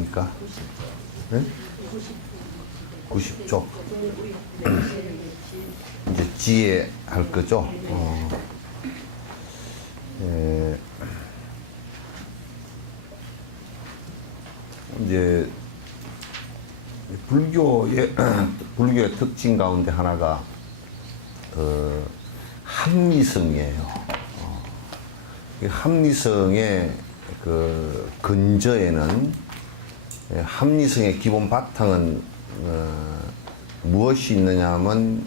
뭡니까? 네? 90쪽. 이제 지혜 할 거죠? 이제 불교의 특징 가운데 하나가 합리성이에요. 이 합리성의 그 근저에는 합리성의 기본 바탕은 무엇이 있느냐 하면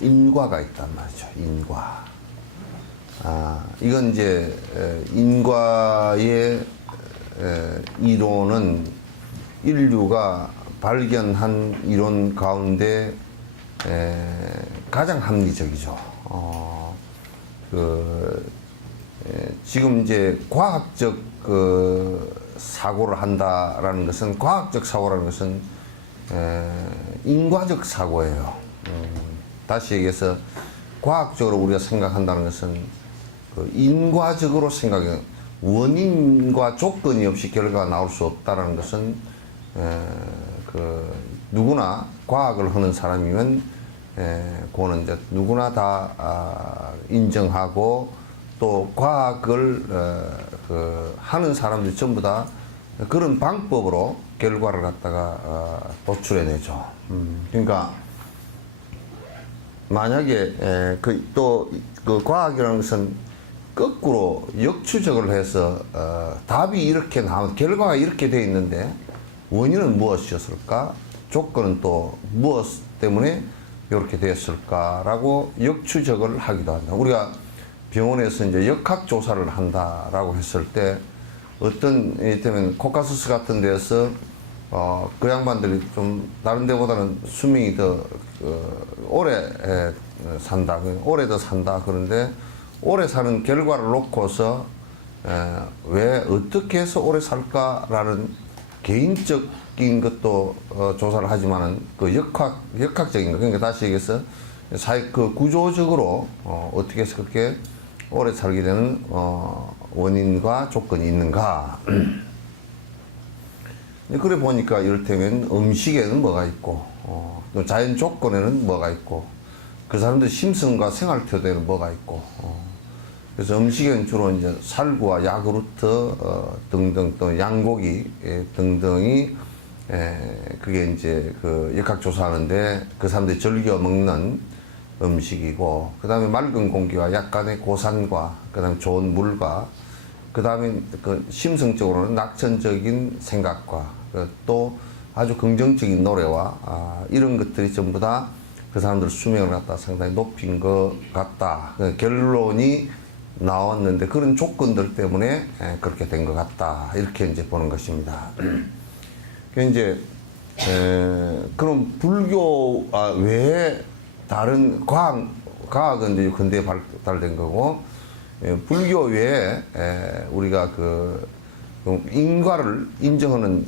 인과가 있단 말이죠. 인과. 이건 이제 인과의 이론은 인류가 발견한 이론 가운데 가장 합리적이죠. 지금 이제 과학적 사고를 한다라는 것은, 과학적 사고라는 것은 인과적 사고예요. 다시 얘기해서 과학적으로 우리가 생각한다는 것은 인과적으로 생각해요. 원인과 조건이 없이 결과가 나올 수 없다는 것은 누구나 과학을 하는 사람이면 그거는 이제 누구나 다 인정하고, 또 과학을 하는 사람들이 전부 다 그런 방법으로 결과를 갖다가 도출해내죠. 그러니까 만약에 또 과학이라는 것은 거꾸로 역추적을 해서 답이 이렇게 나온, 결과가 이렇게 돼 있는데 원인은 무엇이었을까? 조건은 또 무엇 때문에 이렇게 되었을까라고 역추적을 하기도 한다. 우리가 병원에서 이제 역학조사를 한다라고 했을 때, 어떤, 이를테면 코카수스 같은 데서 그 양반들이 좀 다른 데보다는 수명이 더 오래 산다, 오래 더 산다. 그런데 오래 사는 결과를 놓고서 왜 어떻게 해서 오래 살까라는 개인적인 것도 조사를 하지만은 역학적인 거, 그러니까 다시 얘기해서 구조적으로 어떻게 해서 그렇게 오래 살게 되는 원인과 조건이 있는가. 그래 보니까 이를테면 음식에는 뭐가 있고, 또 자연 조건에는 뭐가 있고, 그 사람들 심성과 생활 태도에는 뭐가 있고, 그래서 음식에는 주로 이제 살구와 야구르트 등등, 또 양고기 등등이 그게 이제 역학조사하는데 그 사람들이 즐겨 먹는 음식이고, 그 다음에 맑은 공기와 약간의 고산과, 그 다음에 좋은 물과, 그 다음에 심성적으로는 낙천적인 생각과, 또 아주 긍정적인 노래와 이런 것들이 전부 다 그 사람들 수명을 갖다 상당히 높인 것 같다. 결론이 나왔는데 그런 조건들 때문에 그렇게 된 것 같다. 이렇게 이제 보는 것입니다. 이제 그럼 불교 왜 다른 과학은 이제 근대에 발달된 거고, 불교 외에 우리가 인과를 인정하는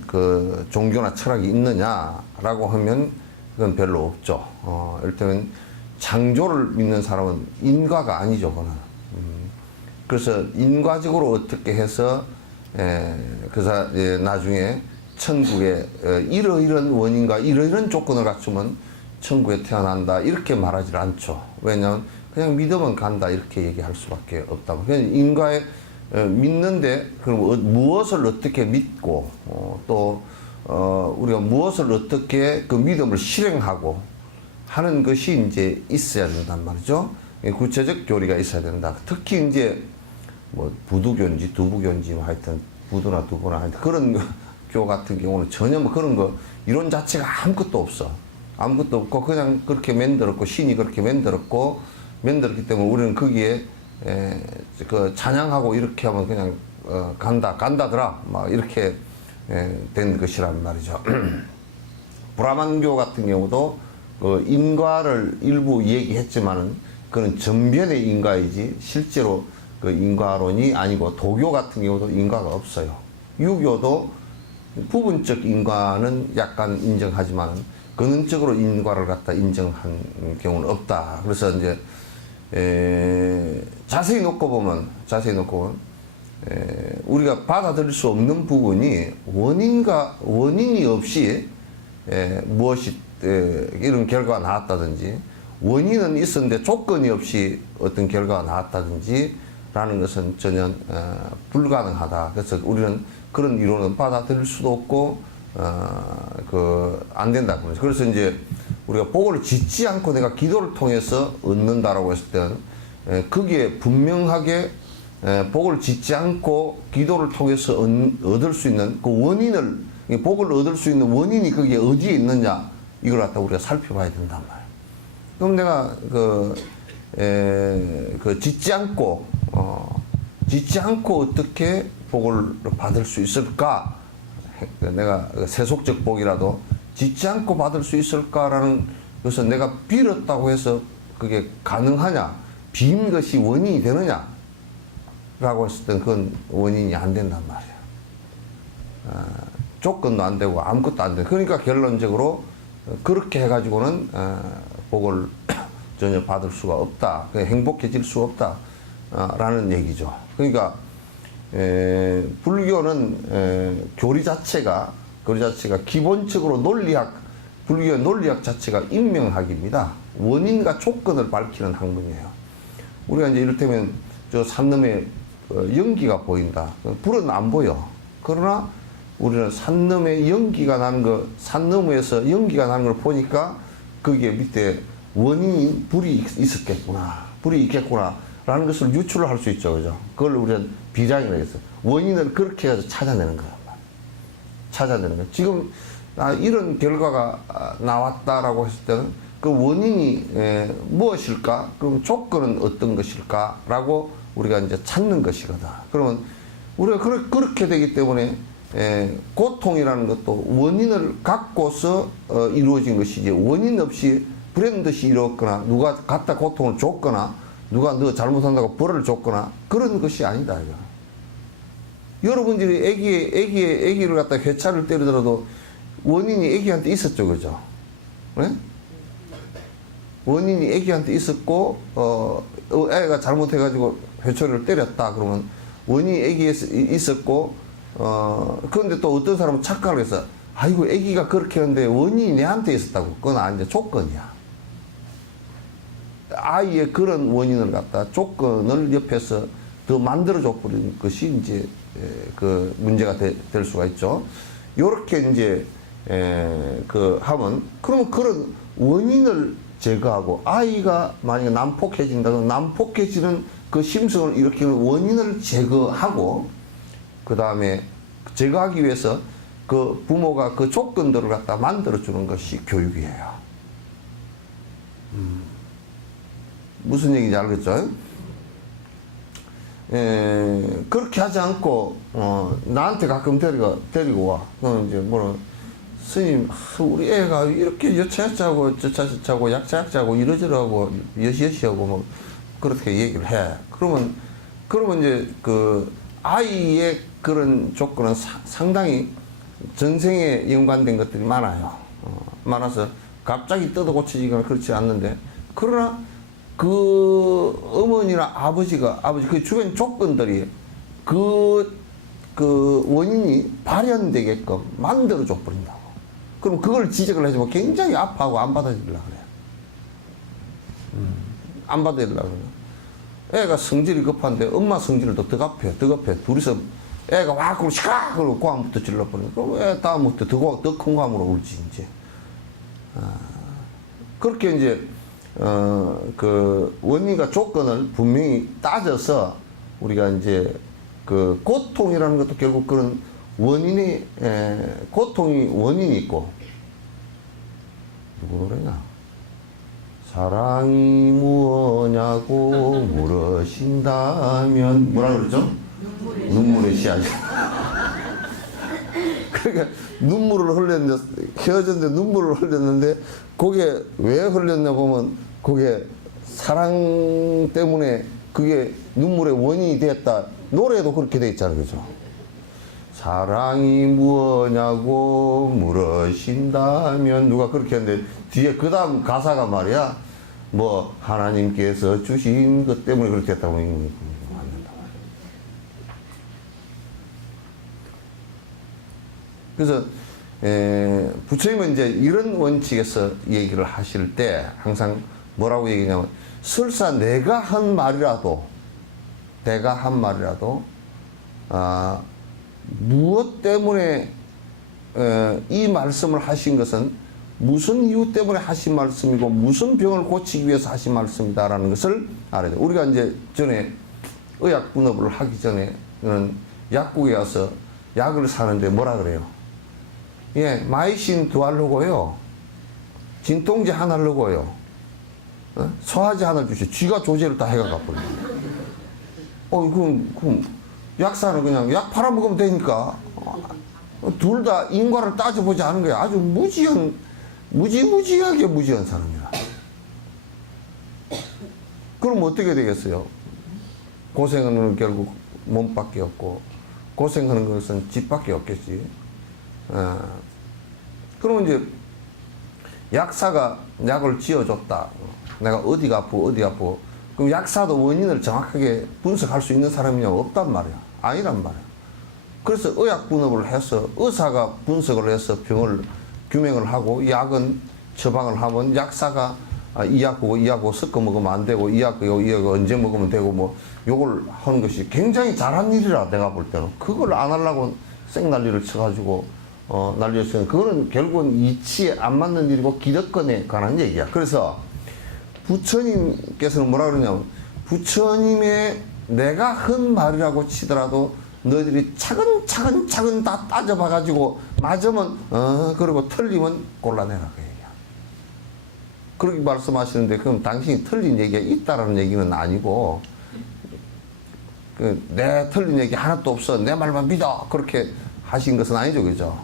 종교나 철학이 있느냐라고 하면 그건 별로 없죠. 일단은 창조를 믿는 사람은 인과가 아니죠, 그거는. 그래서 인과적으로 어떻게 해서 나중에 천국에 이러이런 원인과 이러이런 조건을 갖추면 천국에 태어난다, 이렇게 말하지 않죠. 왜냐하면 그냥 믿으면 간다, 이렇게 얘기할 수밖에 없다고. 그냥 인과에 믿는데, 그럼 무엇을 어떻게 믿고, 또 우리가 무엇을 어떻게 그 믿음을 실행하고 하는 것이 이제 있어야 된단 말이죠. 구체적 교리가 있어야 된다. 특히 이제 뭐 부두교인지 두부교인지 하여튼 부두나 두부나 하여튼 그런 교 같은 경우는 전혀 뭐 그런 거 이론 자체가 아무것도 없어. 아무것도 없고 그냥 그렇게 만들었고, 신이 그렇게 만들었기 때문에 우리는 거기에 찬양하고 이렇게 하면 그냥 간다더라 막 이렇게 된 것이란 말이죠. 브라만교 같은 경우도 인과를 일부 얘기했지만은 그건 전변의 인과이지 실제로 인과론이 아니고, 도교 같은 경우도 인과가 없어요. 유교도 부분적 인과는 약간 인정하지만 근원적으로 인과를 갖다 인정한 경우는 없다. 그래서 이제 자세히 놓고 보면 우리가 받아들일 수 없는 부분이 원인이 없이 무엇이 이런 결과가 나왔다든지, 원인은 있었는데 조건이 없이 어떤 결과가 나왔다든지 라는 것은 전혀 불가능하다. 그래서 우리는 그런 이론은 받아들일 수도 없고 안 된다. 그래서 이제 우리가 복을 짓지 않고 내가 기도를 통해서 얻는다라고 했을 때는 거기에 분명하게 복을 짓지 않고 기도를 통해서 얻을 수 있는 그 원인을, 복을 얻을 수 있는 원인이 거기에 어디에 있느냐, 이걸 갖다 우리가 살펴봐야 된단 말이에요. 그럼 내가 짓지 않고 어떻게 복을 받을 수 있을까? 내가 세속적 복이라도 짓지 않고 받을 수 있을까라는 것은 내가 빌었다고 해서 그게 가능하냐, 빈 것이 원인이 되느냐 라고 했을 땐 그건 원인이 안 된단 말이야. 조건도 안 되고 아무것도 안 돼. 그러니까 결론적으로 그렇게 해가지고는 복을 전혀 받을 수가 없다, 행복해질 수 없다 라는 얘기죠. 그러니까 불교는 교리 자체가 기본적으로 불교의 논리학 자체가 인명학입니다. 원인과 조건을 밝히는 학문이에요. 우리가 이제 이를테면 저 산넘에 연기가 보인다. 불은 안 보여. 그러나 우리는 산넘에 연기가 나는 거, 산너머에서 연기가 나는 걸 보니까 거기에 밑에 원인이 불이 있겠구나 라는 것을 유출을 할 수 있죠. 그죠? 그걸 우리는 비장이라고 했어요. 원인을 그렇게 해서 찾아내는 거야. 찾아내는 거야. 지금 이런 결과가 나왔다라고 했을 때는 그 원인이 무엇일까? 그럼 조건은 어떤 것일까? 라고 우리가 이제 찾는 것이거든. 그러면 우리가 그렇게 되기 때문에 고통이라는 것도 원인을 갖고서 이루어진 것이지, 원인 없이 불현듯이 이뤘거나 누가 갖다 고통을 줬거나 누가 너 잘못한다고 벌을 줬거나 그런 것이 아니다. 이거. 여러분들이 애기를 갖다 회차를 때리더라도 원인이 애기한테 있었죠. 그죠? 네? 원인이 애기한테 있었고 애가 잘못해가지고 회초리를 때렸다 그러면 원인이 애기에 있었고 그런데 또 어떤 사람은 착각을 해서 아이고 애기가 그렇게 했는데 원인이 내한테 있었다고. 그건 아닌데 조건이야. 아이의 그런 원인을 갖다 조건을 옆에서 더 만들어줘 버리는 것이 이제 그 문제가 될 수가 있죠. 요렇게 이제 하면 그러면 그런 원인을 제거하고, 아이가 만약에 난폭해진다면 난폭해지는 그 심성을 일으키는 원인을 제거하고, 그 다음에 제거하기 위해서 그 부모가 그 조건들을 갖다 만들어주는 것이 교육이에요. 무슨 얘기인지 알겠죠? 그렇게 하지 않고 나한테 가끔 데리고 와. 그럼 이제 스님, 우리 애가 이렇게 여차여차하고 저차저차하고 약차약차하고 이러저러하고 여시여시하고 뭐 그렇게 얘기를 해. 그러면 이제 그 아이의 그런 조건은 상당히 전생에 연관된 것들이 많아요. 많아서 갑자기 뜯어 고쳐지거나 그렇지 않는데, 그러나 그 어머니나 아버지 그 주변 조건들이 그 원인이 발현되게끔 만들어줘 버린다고. 그럼 그걸 지적을 해주면 굉장히 아파하고 안 받아들이려고 그래요. 안 받아들이려고 그래요. 애가 성질이 급한데 엄마 성질을 더 급해. 둘이서 애가 와 그러고 시끄러 그러고 고함부터 질러버리고, 그럼 애 다음부터 더 큰 고함으로 울지 이제. 그렇게 이제 그 원인과 조건을 분명히 따져서 우리가 이제 그 고통이라는 것도 결국 그런 고통이 원인이 있고, 누구 노래냐? 사랑이 무엇냐고 물으신다면 뭐라 그러죠? 눈물의 씨앗이. 그러니까 눈물을 흘렸는데, 헤어졌는데 눈물을 흘렸는데 그게 왜 흘렸냐 보면 그게 사랑 때문에 그게 눈물의 원인이 됐다. 노래도 그렇게 돼 있잖아요. 그죠? 사랑이 무엇냐고 물으신다면, 누가 그렇게 했는데 뒤에 그 다음 가사가 말이야, 뭐 하나님께서 주신 것 때문에 그렇게 했다고. 그래서 부처님은 이제 이런 원칙에서 얘기를 하실 때 항상 뭐라고 얘기냐면 설사 내가 한 말이라도 무엇 때문에 이 말씀을 하신 것은 무슨 이유 때문에 하신 말씀이고 무슨 병을 고치기 위해서 하신 말씀이다라는 것을 알아야 돼요. 우리가 이제 전에 의학 분업을 하기 전에는 약국에 와서 약을 사는데 뭐라 그래요? 예, 마이신 2알로고요. 진통제 하나 넣고요. 소화제 하나 주세요. 쥐가 조제를 다 해가 갚아요. 그럼 약사는 그냥 약 팔아먹으면 되니까 둘 다 인과를 따져보지 않은 거야. 아주 무지하게 무지한 사람이야. 그럼 어떻게 되겠어요? 고생은 결국 몸밖에 없고 고생하는 것은 집밖에 없겠지. 그러면 이제 약사가 약을 지어줬다. 내가 어디가 아프고 그럼 약사도 원인을 정확하게 분석할 수 있는 사람이냐? 없단 말이야. 아니란 말이야. 그래서 의학 분업을 해서 의사가 분석을 해서 병을 규명을 하고 약은 처방을 하면 약사가 이 약하고 섞어 먹으면 안 되고 이 약하고 언제 먹으면 되고 뭐 요걸 하는 것이 굉장히 잘한 일이라 내가 볼 때는 그걸 안 하려고 생난리를 쳐가지고 난리를 치는 그거는 결국은 이치에 안 맞는 일이고 기득권에 관한 얘기야. 그래서 부처님께서는 뭐라 그러냐면 부처님의 내가 한 말이라고 치더라도 너희들이 차근차근 다 따져봐가지고 맞으면 그리고 틀리면 골라내라 그 얘기야. 그렇게 말씀하시는데 그럼 당신이 틀린 얘기가 있다라는 얘기는 아니고 내 틀린 얘기 하나도 없어 내 말만 믿어 그렇게 하신 것은 아니죠, 그죠?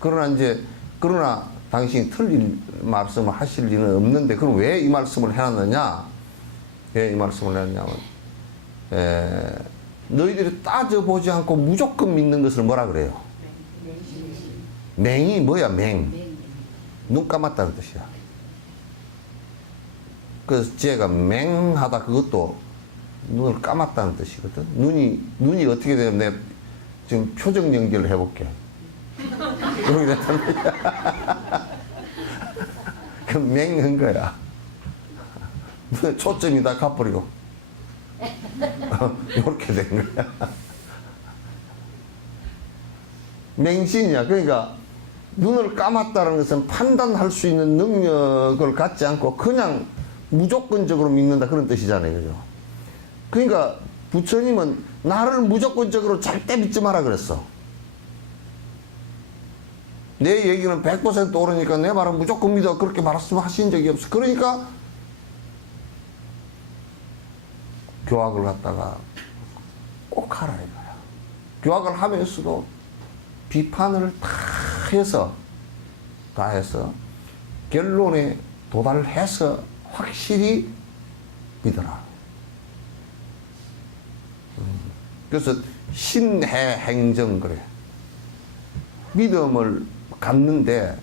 그러나 당신이 틀린 말씀을 하실 리는 없는데 그럼 왜 이 말씀을 해놨느냐? 왜 이 말씀을 해놨냐면 너희들이 따져보지 않고 무조건 믿는 것을 뭐라 그래요? 맹이 뭐야? 눈 감았다는 뜻이야. 그래서 제가 맹하다 그것도 눈을 감았다는 뜻이거든. 눈이 어떻게 되면 내 지금 표정 연결을 해볼게. 그렇게 됐단 그 맹한 거야. 초점이 다 가버리고 이렇게 된 거야. 맹신이야. 그러니까 눈을 감았다는 것은 판단할 수 있는 능력을 갖지 않고 그냥 무조건적으로 믿는다 그런 뜻이잖아요, 그죠? 그러니까 부처님은 나를 무조건적으로 절대 믿지 마라 그랬어. 내 얘기는 100% 옳으니까 내 말은 무조건 믿어 그렇게 말씀하신 적이 없어. 그러니까 교학을 갖다가 꼭 하라 이거야. 교학을 하면서도 비판을 다 해서 결론에 도달해서 확실히 믿어라. 그래서 신해 행정 그래. 믿음을 갖는데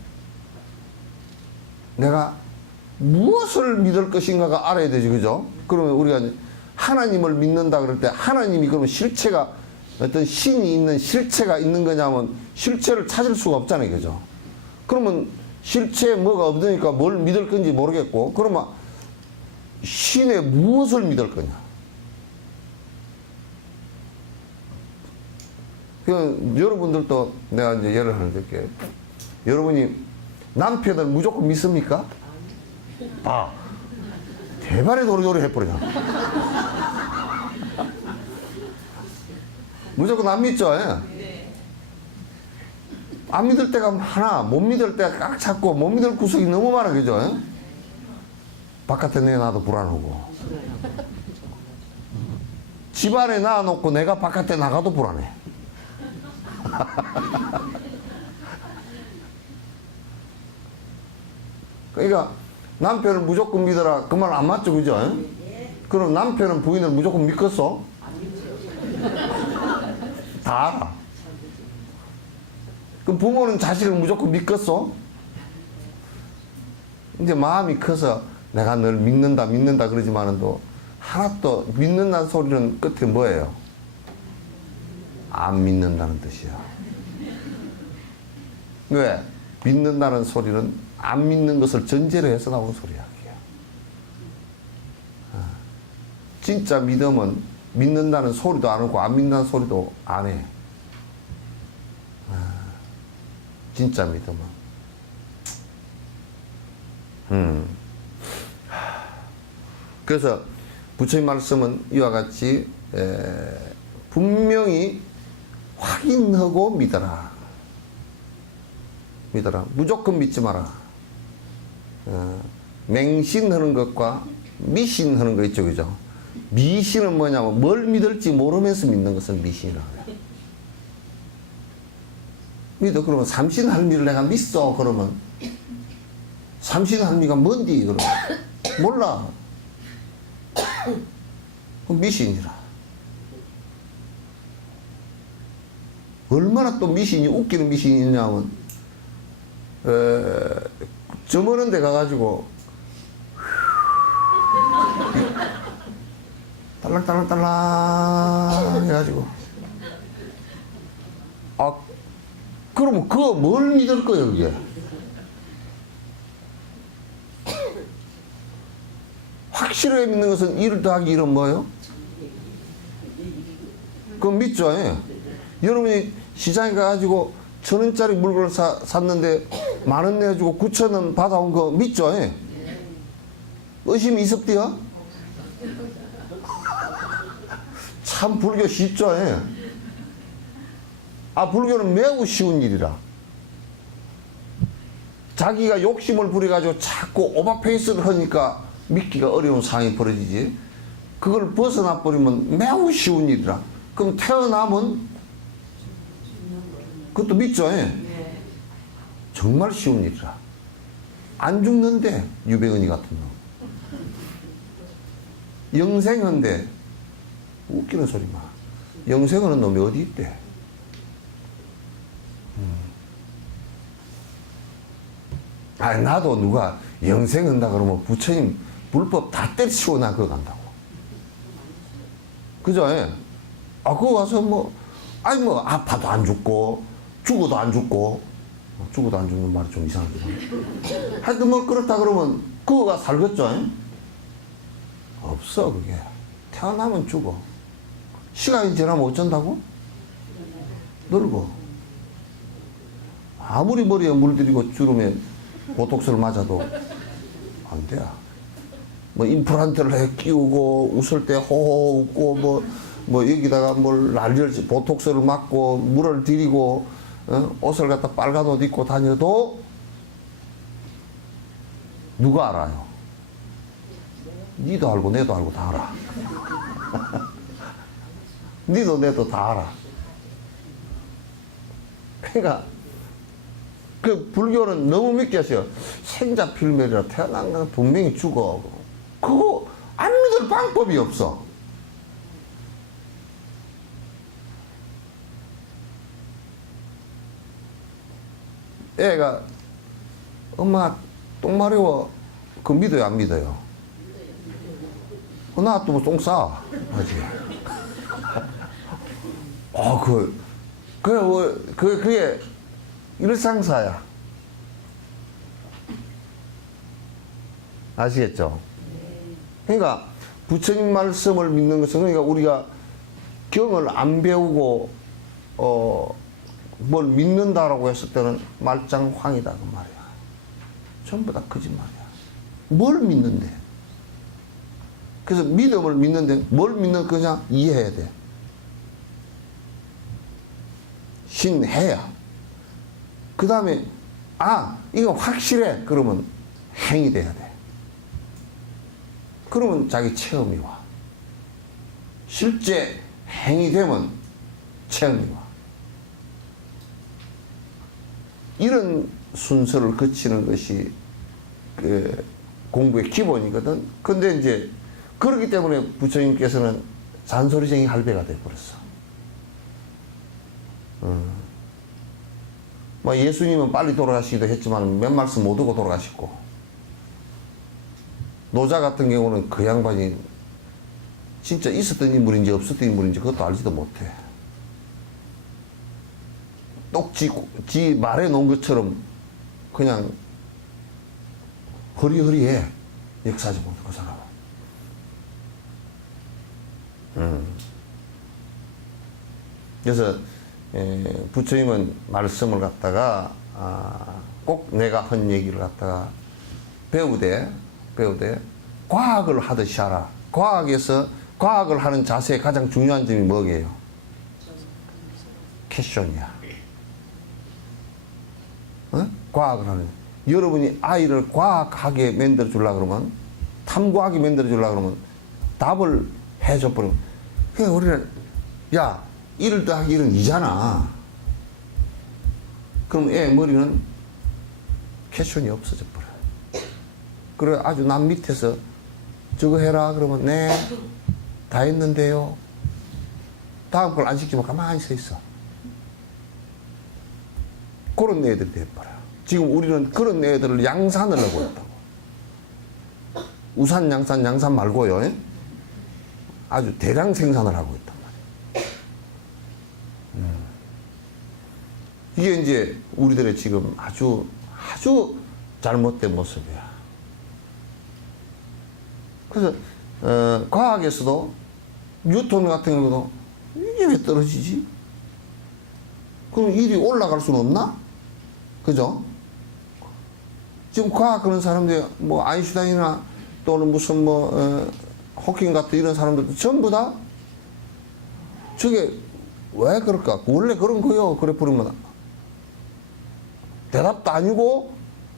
내가 무엇을 믿을 것인가가 알아야 되지, 그죠? 그러면 우리가 하나님을 믿는다 그럴 때 하나님이 그러면 실체가 어떤 신이 있는 실체가 있는 거냐면 실체를 찾을 수가 없잖아요, 그죠? 그러면 실체에 뭐가 없으니까 뭘 믿을 건지 모르겠고 그러면 신의 무엇을 믿을 거냐? 여러분들도 내가 이제 예를 하나 들게. 여러분이 남편을 무조건 믿습니까? 대발에 도리도리 해버리잖아. 무조건 안 믿죠? 예? 안 믿을 때가 많아. 못 믿을 때가 꽉 찼고 못 믿을 구석이 너무 많아, 그죠? 예? 바깥에 내놔도 불안하고 집 안에 놔놓고 내가 바깥에 나가도 불안해. 그러니까 남편을 무조건 믿어라 그 말 안 맞죠, 그죠? 그럼 남편은 부인을 무조건 믿겠어? 다 알아. 그럼 부모는 자식을 무조건 믿겠어? 이제 마음이 커서 내가 널 믿는다 그러지만은 또 하나도 믿는다는 소리는 끝에 뭐예요? 안 믿는다는 뜻이야. 왜? 믿는다는 소리는 안 믿는 것을 전제로 해서 나온 소리야. 진짜 믿음은 믿는다는 소리도 안 하고 안 믿는다는 소리도 안 해. 진짜 믿음은. 그래서 부처님 말씀은 이와 같이 분명히 확인하고 믿어라. 믿어라. 무조건 믿지 마라. 맹신하는 것과 미신하는 거 있죠, 그죠? 미신은 뭐냐면 뭘 믿을지 모르면서 믿는 것을 미신이라고 해요. 믿어. 그러면 삼신할미를 내가 믿어. 그러면 삼신할미가 뭔디? 그러면 몰라. 그럼 미신이라. 얼마나 또 미신이 웃기는 미신이 있냐면 저머는 데 가가지고 딸랑딸랑딸랑 해가지고 그러면 그거 뭘 믿을 거예요 그게? 확실하게 믿는 것은 1 더하기 1은 뭐예요? 그건 믿죠. 예. 여러분이 시장에 가가지고 1,000원짜리 물건을 샀는데 10,000원 내주고 9,000원 받아온 거 믿죠. 예. 의심이 있었디요? 참 불교 쉽죠. 예. 불교는 매우 쉬운 일이라. 자기가 욕심을 부려가지고 자꾸 오버페이스를 하니까 믿기가 어려운 상황이 벌어지지. 그걸 벗어나 버리면 매우 쉬운 일이라. 그럼 태어나면 그것도 믿죠. 예. 정말 쉬운 일이라. 안 죽는데 유배은이 같은 놈. 영생한데 웃기는 소리만. 영생하는 놈이 어디 있대? 나도 누가 영생한다 그러면 부처님 불법 다 때려치고 나 그거 간다고. 그죠? 예. 그거 가서 아파도 안 죽고, 죽어도 안 죽고, 죽어도 안 죽는 말이 좀 이상하죠. 하여튼 그렇다 그러면 그거가 살겠죠? 예? 없어, 그게. 태어나면 죽어. 시간이 지나면 어쩐다고? 늙어. 아무리 머리에 물들이고 주름에 보톡스를 맞아도 안 돼. 임플란트를 해 끼우고 웃을 때 호호 웃고 여기다가 뭘 난리를 보톡스를 맞고 물을 들이고 옷을 갖다 빨간 옷 입고 다녀도 누가 알아요? 니도 알고 내도 알고 다 알아. 니도 내도 다 알아. 그러니까 그 불교는 너무 믿게 하세요. 생자필멸이라 태어난 건 분명히 죽어. 그거 안 믿을 방법이 없어. 애가 엄마 똥 마려워. 그거 믿어요 안 믿어요? 나 또 똥 싸. 하지. 그게 일상사야. 아시겠죠? 그러니까 부처님 말씀을 믿는 것은 그러니까 우리가 경을 안 배우고 뭘 믿는다라고 했을 때는 말짱황이다 그 말이야. 전부 다 거짓말이야. 뭘 믿는데? 그래서 믿음을 믿는데 뭘 믿는 거냐 이해해야 돼. 신해야. 그 다음에 이거 확실해 그러면 행이 돼야 돼. 그러면 자기 체험이 와. 실제 행이 되면 체험이 와. 이런 순서를 거치는 것이 그 공부의 기본이거든. 근데 이제 그렇기 때문에 부처님께서는 잔소리쟁이 할배가 돼버렸어. 예수님은 빨리 돌아가시기도 했지만 몇 말씀 못 하고 돌아가셨고, 노자 같은 경우는 그 양반이 진짜 있었던 인물인지 없었던 인물인지 그것도 알지도 못해. 똑지 말해 놓은 것처럼 그냥 허리허리해. 역사적으로 그 사람은. 그래서 부처님은 말씀을 갖다가 꼭 내가 한 얘기를 갖다가 배우되 과학을 하듯이 하라. 과학을 하는 자세의 가장 중요한 점이 뭐게요? 퀘션이야. 어? 과학을 하는. 여러분이 아이를 과학하게 만들어 주려고 그러면, 탐구하게 만들어 주려고 그러면 답을 해줘 버리면, 그냥 우리는 야 1 더하기 1은 2잖아. 그럼 애 머리는 퀘션이 없어져 버려. 그래 아주 남 밑에서 저거 해라 그러면 네 다 했는데요. 다음 걸 안 시키면 가만히 서 있어. 그런 애들이 돼버려. 지금 우리는 그런 애들을 양산을 하고 있다고. 우산 양산 말고요. 아주 대량 생산을 하고 있단 말이에요. 이게 이제 우리들의 지금 아주 잘못된 모습이야. 그래서 과학에서도 뉴턴 같은 경우도 이게 왜 떨어지지? 그럼 일이 올라갈 수는 없나? 그죠? 지금 과학 그런 사람들이 뭐 아인슈타인이나 또는 무슨 호킹 같은 이런 사람들도 전부 다 저게 왜 그럴까? 원래 그런 거요. 그래 버리면 대답도 아니고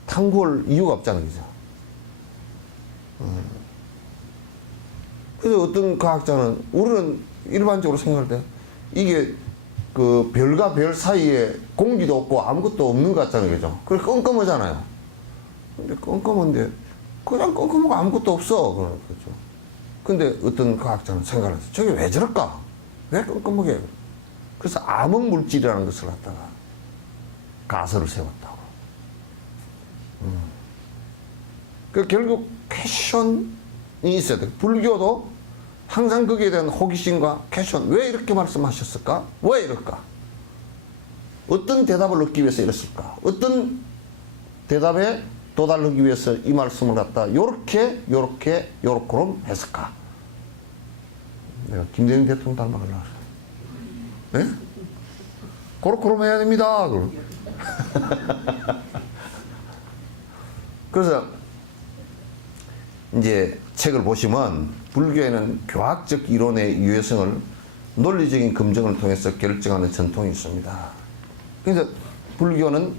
탐구할 이유가 없잖아, 그죠? 그래서 어떤 과학자는 우리는 일반적으로 생각할 때 이게 그 별과 별 사이에 공기도 없고 아무것도 없는 것 같잖아요, 그죠? 그래 껌껌하잖아요. 근데 껌껌한데 그냥 껌껌하고 아무것도 없어, 그렇죠? 근데 어떤 과학자는 생각을 했어. 저게 왜 저럴까? 왜 껌껌하게? 그래서 암흑 물질이라는 것을 갖다가 가설을 세웠다고. 그 결국 퀘션이 있어야 돼. 불교도 항상 거기에 대한 호기심과 퀘션. 왜 이렇게 말씀하셨을까? 왜 이럴까? 어떤 대답을 얻기 위해서 이랬을까? 어떤 대답에 도달하기 위해서 이 말씀을 갖다 요렇게로 했을까? 내가 김대중 대통령 닮아가려고 그래. 네? 그렇게 해야 됩니다. 그래서 이제 책을 보시면 불교에는 교학적 이론의 유효성을 논리적인 검증을 통해서 결정하는 전통이 있습니다. 그래서 불교는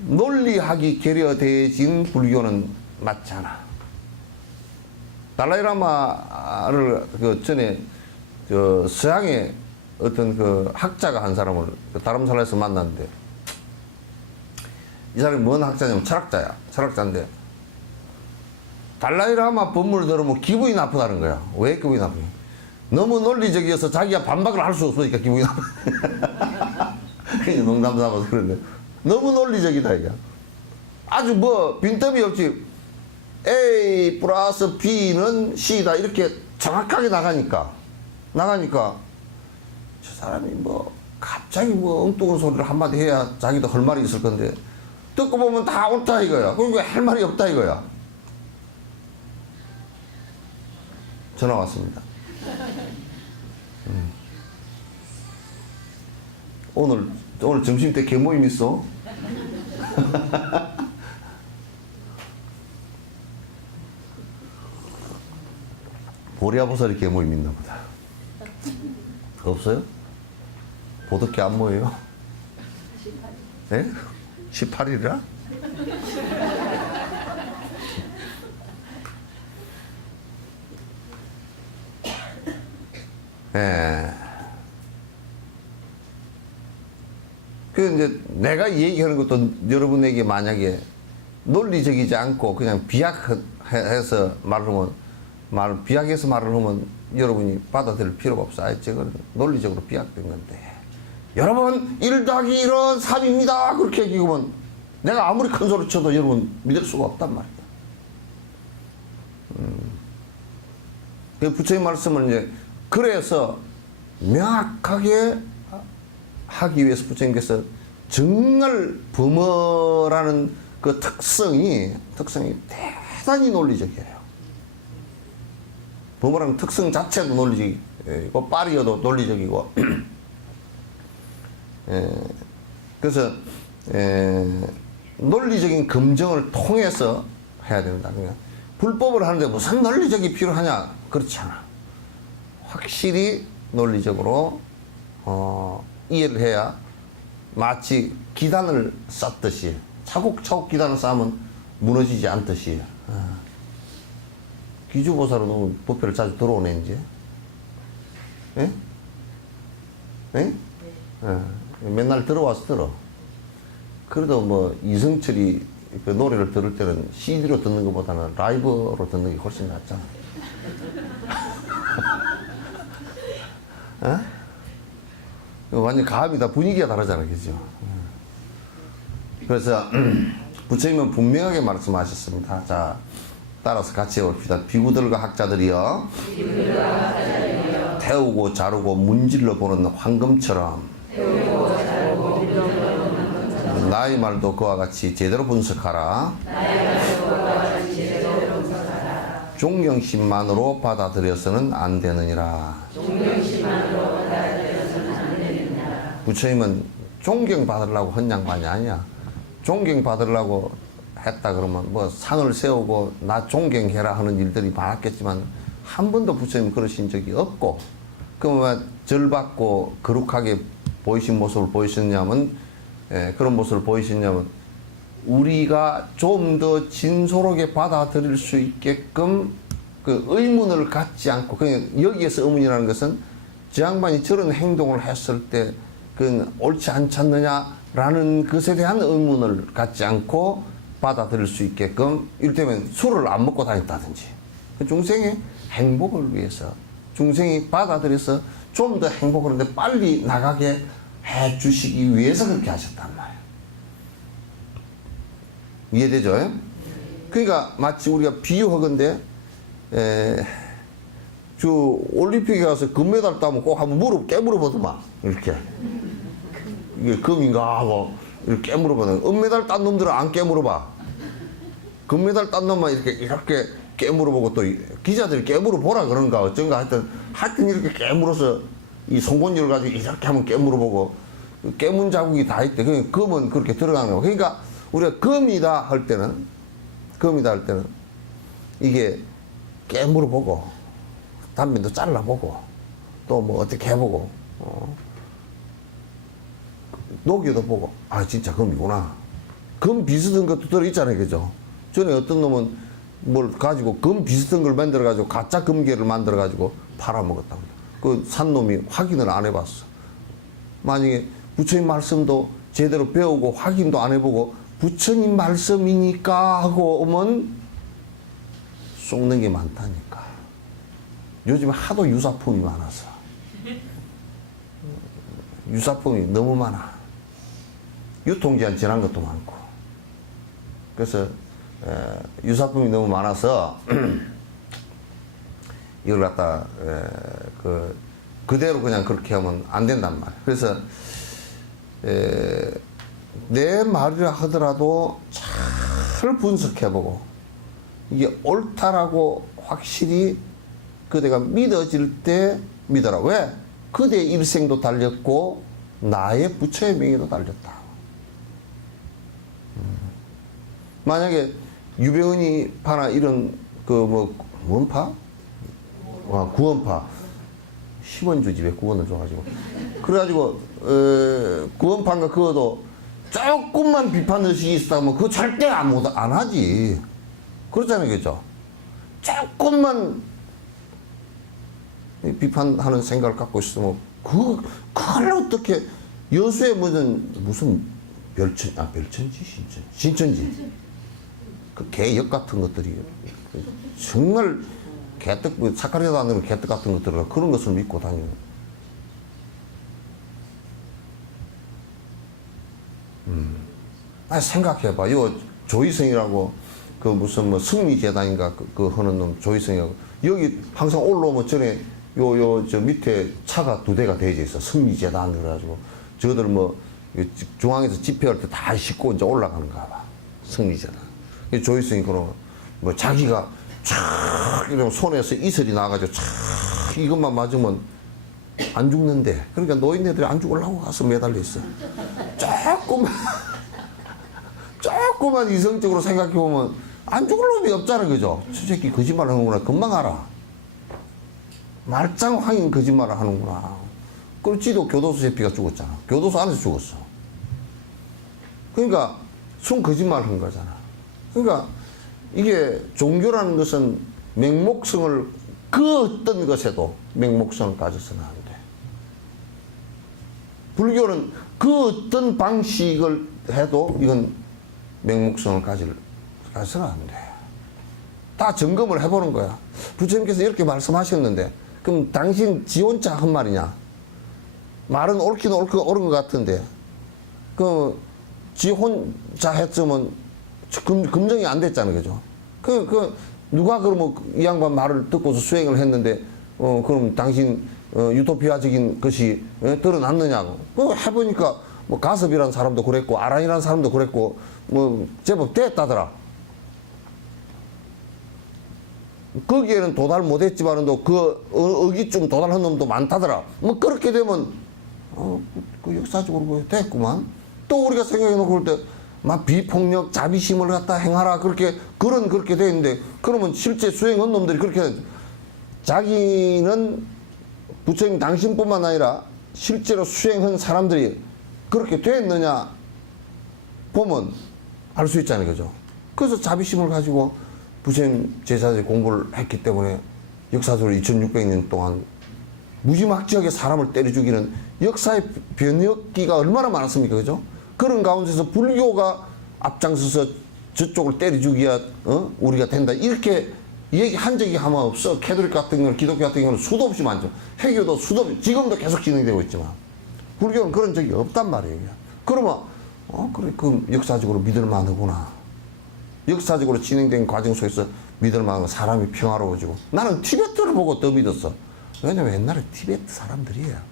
논리학이 결여되어진 불교는 맞지 않아. 달라이라마를 그 전에 서양의 어떤 그 학자가 한 사람을 다람살라에서 만났는데 이 사람이 뭔 학자냐면 철학자야. 철학자인데 달라이라마 법문을 들으면 기분이 나쁘다는 거야. 왜 기분이 나쁘냐? 너무 논리적이어서 자기가 반박을 할 수 없으니까 기분이 나빠. 그냥 농담 삼아서 그런데 너무 논리적이다 이게. 아주 뭐 빈틈이 없지. A 플러스 B는 C다 이렇게 정확하게 나가니까 저 사람이 뭐 갑자기 뭐 엉뚱한 소리를 한마디 해야 자기도 할 말이 있을 건데 듣고 보면 다 옳다 이거야. 그리고 할 말이 없다 이거야. 전화 왔습니다. 오늘 점심 때 개모임 있어? 보리아보살이 개모임 있나 보다. 없어요? 보드께 안 모여요? 18일. 네? 18일이라? 예. 그 이제 내가 얘기하는 것도 여러분에게 만약에 논리적이지 않고 그냥 비약해서 비약해서 말을 하면 여러분이 받아들일 필요가 없어. 아예 저건 논리적으로 비약된 건데. 여러분 1 더하기 1은 3입니다. 그렇게 얘기하면 내가 아무리 큰 소리 쳐도 여러분 믿을 수가 없단 말이야. 그 부처님 말씀을 이제 그래서 명확하게 하기 위해서 부처님께서 정말 범어라는 그 특성이 대단히 논리적이에요. 범어라는 특성 자체도 논리적이고 파리어도 논리적이고 그래서 논리적인 검증을 통해서 해야 된다. 그러니까 불법을 하는데 무슨 논리적이 필요하냐? 그렇지 않아. 확실히 논리적으로 이해를 해야 마치 기단을 쌓듯이 차곡차곡 기단을 쌓으면 무너지지 않듯이. 기주보살은 너무 법회를 자주 들어오네 이제. 예? 예? 예. 맨날 들어와서 들어. 그래도 뭐 이승철이 그 노래를 들을 때는 CD로 듣는 것보다는 라이브로 듣는 게 훨씬 낫잖아. 어? 완전 감이다. 분위기가 다르잖아, 그죠? 그래서 부처님은 분명하게 말씀하셨습니다. 자, 따라서 같이 해봅시다. 비구들과 학자들이여, 태우고 자르고 문질러 보는 황금처럼 나의 말도 그와 같이 제대로 분석하라. 존경심만으로 받아들여서는 안 되느니라. 부처님은 존경받으려고 한 양반이 아니야. 존경받으려고 했다 그러면 뭐 상을 세우고 나 존경해라 하는 일들이 많았겠지만 한 번도 부처님 그러신 적이 없고, 그러면 절받고 거룩하게 보이신 모습을 보이셨냐면, 그런 모습을 보이셨냐면 우리가 좀 더 진솔하게 받아들일 수 있게끔 그 의문을 갖지 않고, 그냥 여기에서 의문이라는 것은 저 양반이 저런 행동을 했을 때 그건 옳지 않지 않느냐라는 것에 대한 의문을 갖지 않고 받아들일 수 있게끔, 이를테면 술을 안 먹고 다녔다든지 중생의 행복을 위해서, 중생이 받아들여서 좀 더 행복을 하는데 빨리 나가게 해 주시기 위해서 그렇게 하셨단 말이에요. 이해되죠? 그러니까 마치 우리가 비유하건대 올림픽에 가서 금메달 따면 꼭 한번 깨물어보더만 이렇게 이게 금인가 하고 이렇게 깨물어보는, 은메달 딴 놈들은 안 깨물어봐. 금메달 딴 놈만 이렇게 깨물어보고, 또 기자들이 깨물어보라 그런가 어쩐가 하여튼 이렇게 깨물어서 이 송곳니를 가지고 이렇게 한번 깨물어보고 깨문 자국이 다 있대. 그러니까 금은 그렇게 들어가는 거. 그러니까 우리가 금이다 할 때는 이게 깨물어보고 단면도 잘라보고 또 뭐 어떻게 해보고 녹여도 보고, 아 진짜 금이구나. 금 비슷한 것도 들어있잖아요, 그죠? 전에 어떤 놈은 뭘 가지고 금 비슷한 걸 만들어 가지고 가짜 금괴를 만들어 가지고 팔아먹었다고. 그 산 놈이 확인을 안 해봤어. 만약에 부처님 말씀도 제대로 배우고 확인도 안 해보고 부처님 말씀이니까 하고 오면 속는 게 많다니까. 요즘 하도 유사품이 많아서. 유사품이 너무 많아. 유통기한 지난 것도 많고. 그래서 유사품이 너무 많아서 이걸 갖다 그대로 그냥 그렇게 하면 안 된단 말이야. 그래서 내 말이라 하더라도 잘 분석해보고 이게 옳다라고 확실히 그대가 믿어질 때 믿어라. 왜? 그대의 일생도 달렸고 나의 부처의 명예도 달렸다. 만약에 유배은이 파나 이런 원파? 구원파 10원 주지 왜 9원을 줘가지고 그래가지고 구원파인가 그거도 조금만 비판 의식이 있었다면 그거 절대 안 하지. 그렇잖아요, 그죠? 조금만 비판하는 생각을 갖고 있으면 그걸 어떻게 여수에 무슨 별천지 신천지 그 개역 같은 것들이 정말 개떡, 사카리도 안 되는 개떡 같은 것들, 그런 것을 믿고 다니는. 생각해봐. 요 조이성이라고 그 무슨 뭐 승리재단인가 그 하는 놈 조이성이라고 여기 항상 올라오면 전에 저 밑에 차가 2대가 대져 있어. 승리재단 그래가지고 저들 뭐 중앙에서 집회할 때 다 싣고 이제 올라가는가 봐. 승리잖아. 조일성이 그럼 뭐 자기가 촥 이러면 손에서 이슬이 나가지고 촥 이것만 맞으면 안 죽는데, 그러니까 노인네들이 안 죽으려고 가서 매달려 있어. 조금만 이성적으로 생각해 보면 안 죽을 놈이 없잖아, 그죠? 저 새끼 거짓말 하는구나. 금방 알아. 말짱 거짓말을 하는구나. 그렇지도 교도소 제피가 죽었잖아. 교도소 안에서 죽었어. 그러니까 순 거짓말 한 거잖아. 그러니까 이게 종교라는 것은 맹목성을, 그 어떤 것에도 맹목성을 가져서는 안 돼. 불교는 그 어떤 방식을 해도 이건 맹목성을 가져서는 안 돼. 다 점검을 해보는 거야. 부처님께서 이렇게 말씀하셨는데, 그럼 당신 지 혼자 한 말이냐? 말은 옳긴 옳은 것 같은데, 지 혼자 했으면 검증이 안 됐잖아요, 그죠? 누가 그러면 이 양반 말을 듣고서 수행을 했는데, 그럼 당신, 유토피아적인 것이 드러났느냐고. 해보니까, 뭐, 가섭이라는 사람도 그랬고, 아란이라는 사람도 그랬고, 뭐, 제법 됐다더라. 거기에는 도달 못했지만도 그 어기쯤 도달한 놈도 많다더라. 뭐, 그렇게 되면, 그 역사적으로 됐구만. 또 우리가 생각해놓고 볼 때, 막 비폭력, 자비심을 갖다 행하라. 그렇게 돼 있는데, 그러면 실제 수행한 놈들이 그렇게, 자기는 부처님 당신뿐만 아니라 실제로 수행한 사람들이 그렇게 됐느냐 보면 알 수 있잖아요, 그죠? 그래서 자비심을 가지고 부처님 제자들이 공부를 했기 때문에 역사적으로 2600년 동안 무지막지하게 사람을 때려 죽이는 역사의 변혁기가 얼마나 많았습니까, 그죠? 그런 가운데서 불교가 앞장서서 저쪽을 때려 죽여야 우리가 된다, 이렇게 얘기한 적이 아마 없어. 캐톨릭 같은 경우는, 기독교 같은 경우는 수도 없이 많죠. 해교도 수도 없이, 지금도 계속 진행되고 있지만 불교는 그런 적이 없단 말이에요. 그러면 그래, 그 역사적으로 믿을만하구나. 역사적으로 진행된 과정 속에서 믿을만한 사람이 평화로워지고. 나는 티베트를 보고 더 믿었어. 왜냐면 옛날에 티베트 사람들이야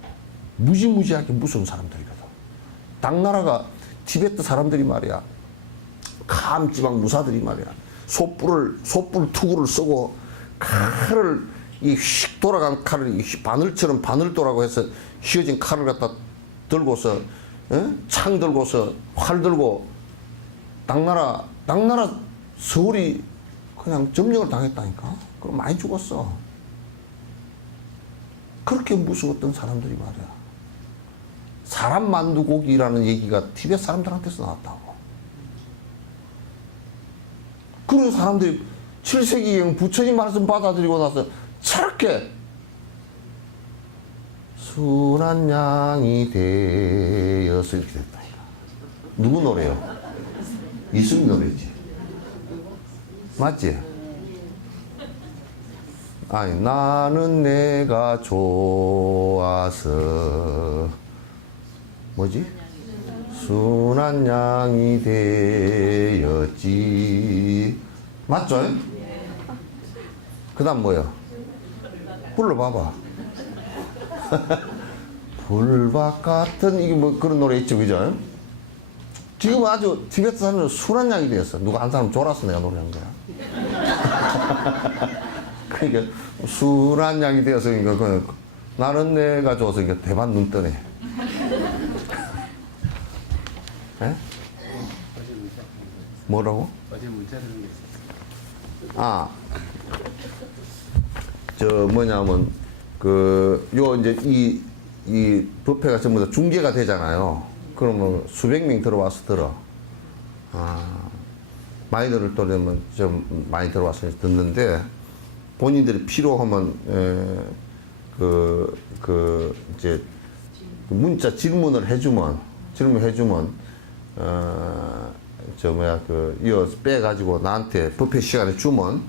무지무지하게 무서운 사람들이거든. 당나라가 티베트 사람들이 말이야, 캄지방 무사들이 말이야, 소뿔 투구를 쓰고 칼을, 이 휙 돌아간 칼을 바늘처럼 바늘도라고 해서 휘어진 칼을 갖다 들고서, 창 들고서, 활 들고, 당나라 서울이 그냥 점령을 당했다니까. 그럼 많이 죽었어. 그렇게 무서웠던 사람들이 말이야. 사람 만두고기라는 얘기가 티베트 사람들한테서 나왔다고. 그런 사람들이 7세기경 부처님 말씀 받아들이고 나서 저렇게 순한 양이 되어서 이렇게 됐다니까. 누구 노래요? 이승 노래지. 맞지? 아니, 나는 내가 좋아서 뭐지? 순한 양이 되었지. 맞죠? 그 다음 뭐야? 불러봐봐. 불밭 같은, 이게 뭐 그런 노래 있죠, 그죠? 지금 아주 티베트 사람은 순한 양이 되었어. 누가 한 사람 졸아서 내가 노래한 거야. 그러니까 순한 양이 되어서, 그러니까 나는 내가 줘서 대박 눈 뜨네. 에? 뭐라고? 어제 문자를 아, 뭐냐면, 이제 이 법회가 전부 다 중계가 되잖아요. 그러면 수백 명 들어와서 들어. 많이 들을 때면 좀 많이 들어와서 듣는데, 본인들이 필요하면, 이제, 문자 질문을 해주면, 이어 빼가지고 나한테 법회 시간에 주면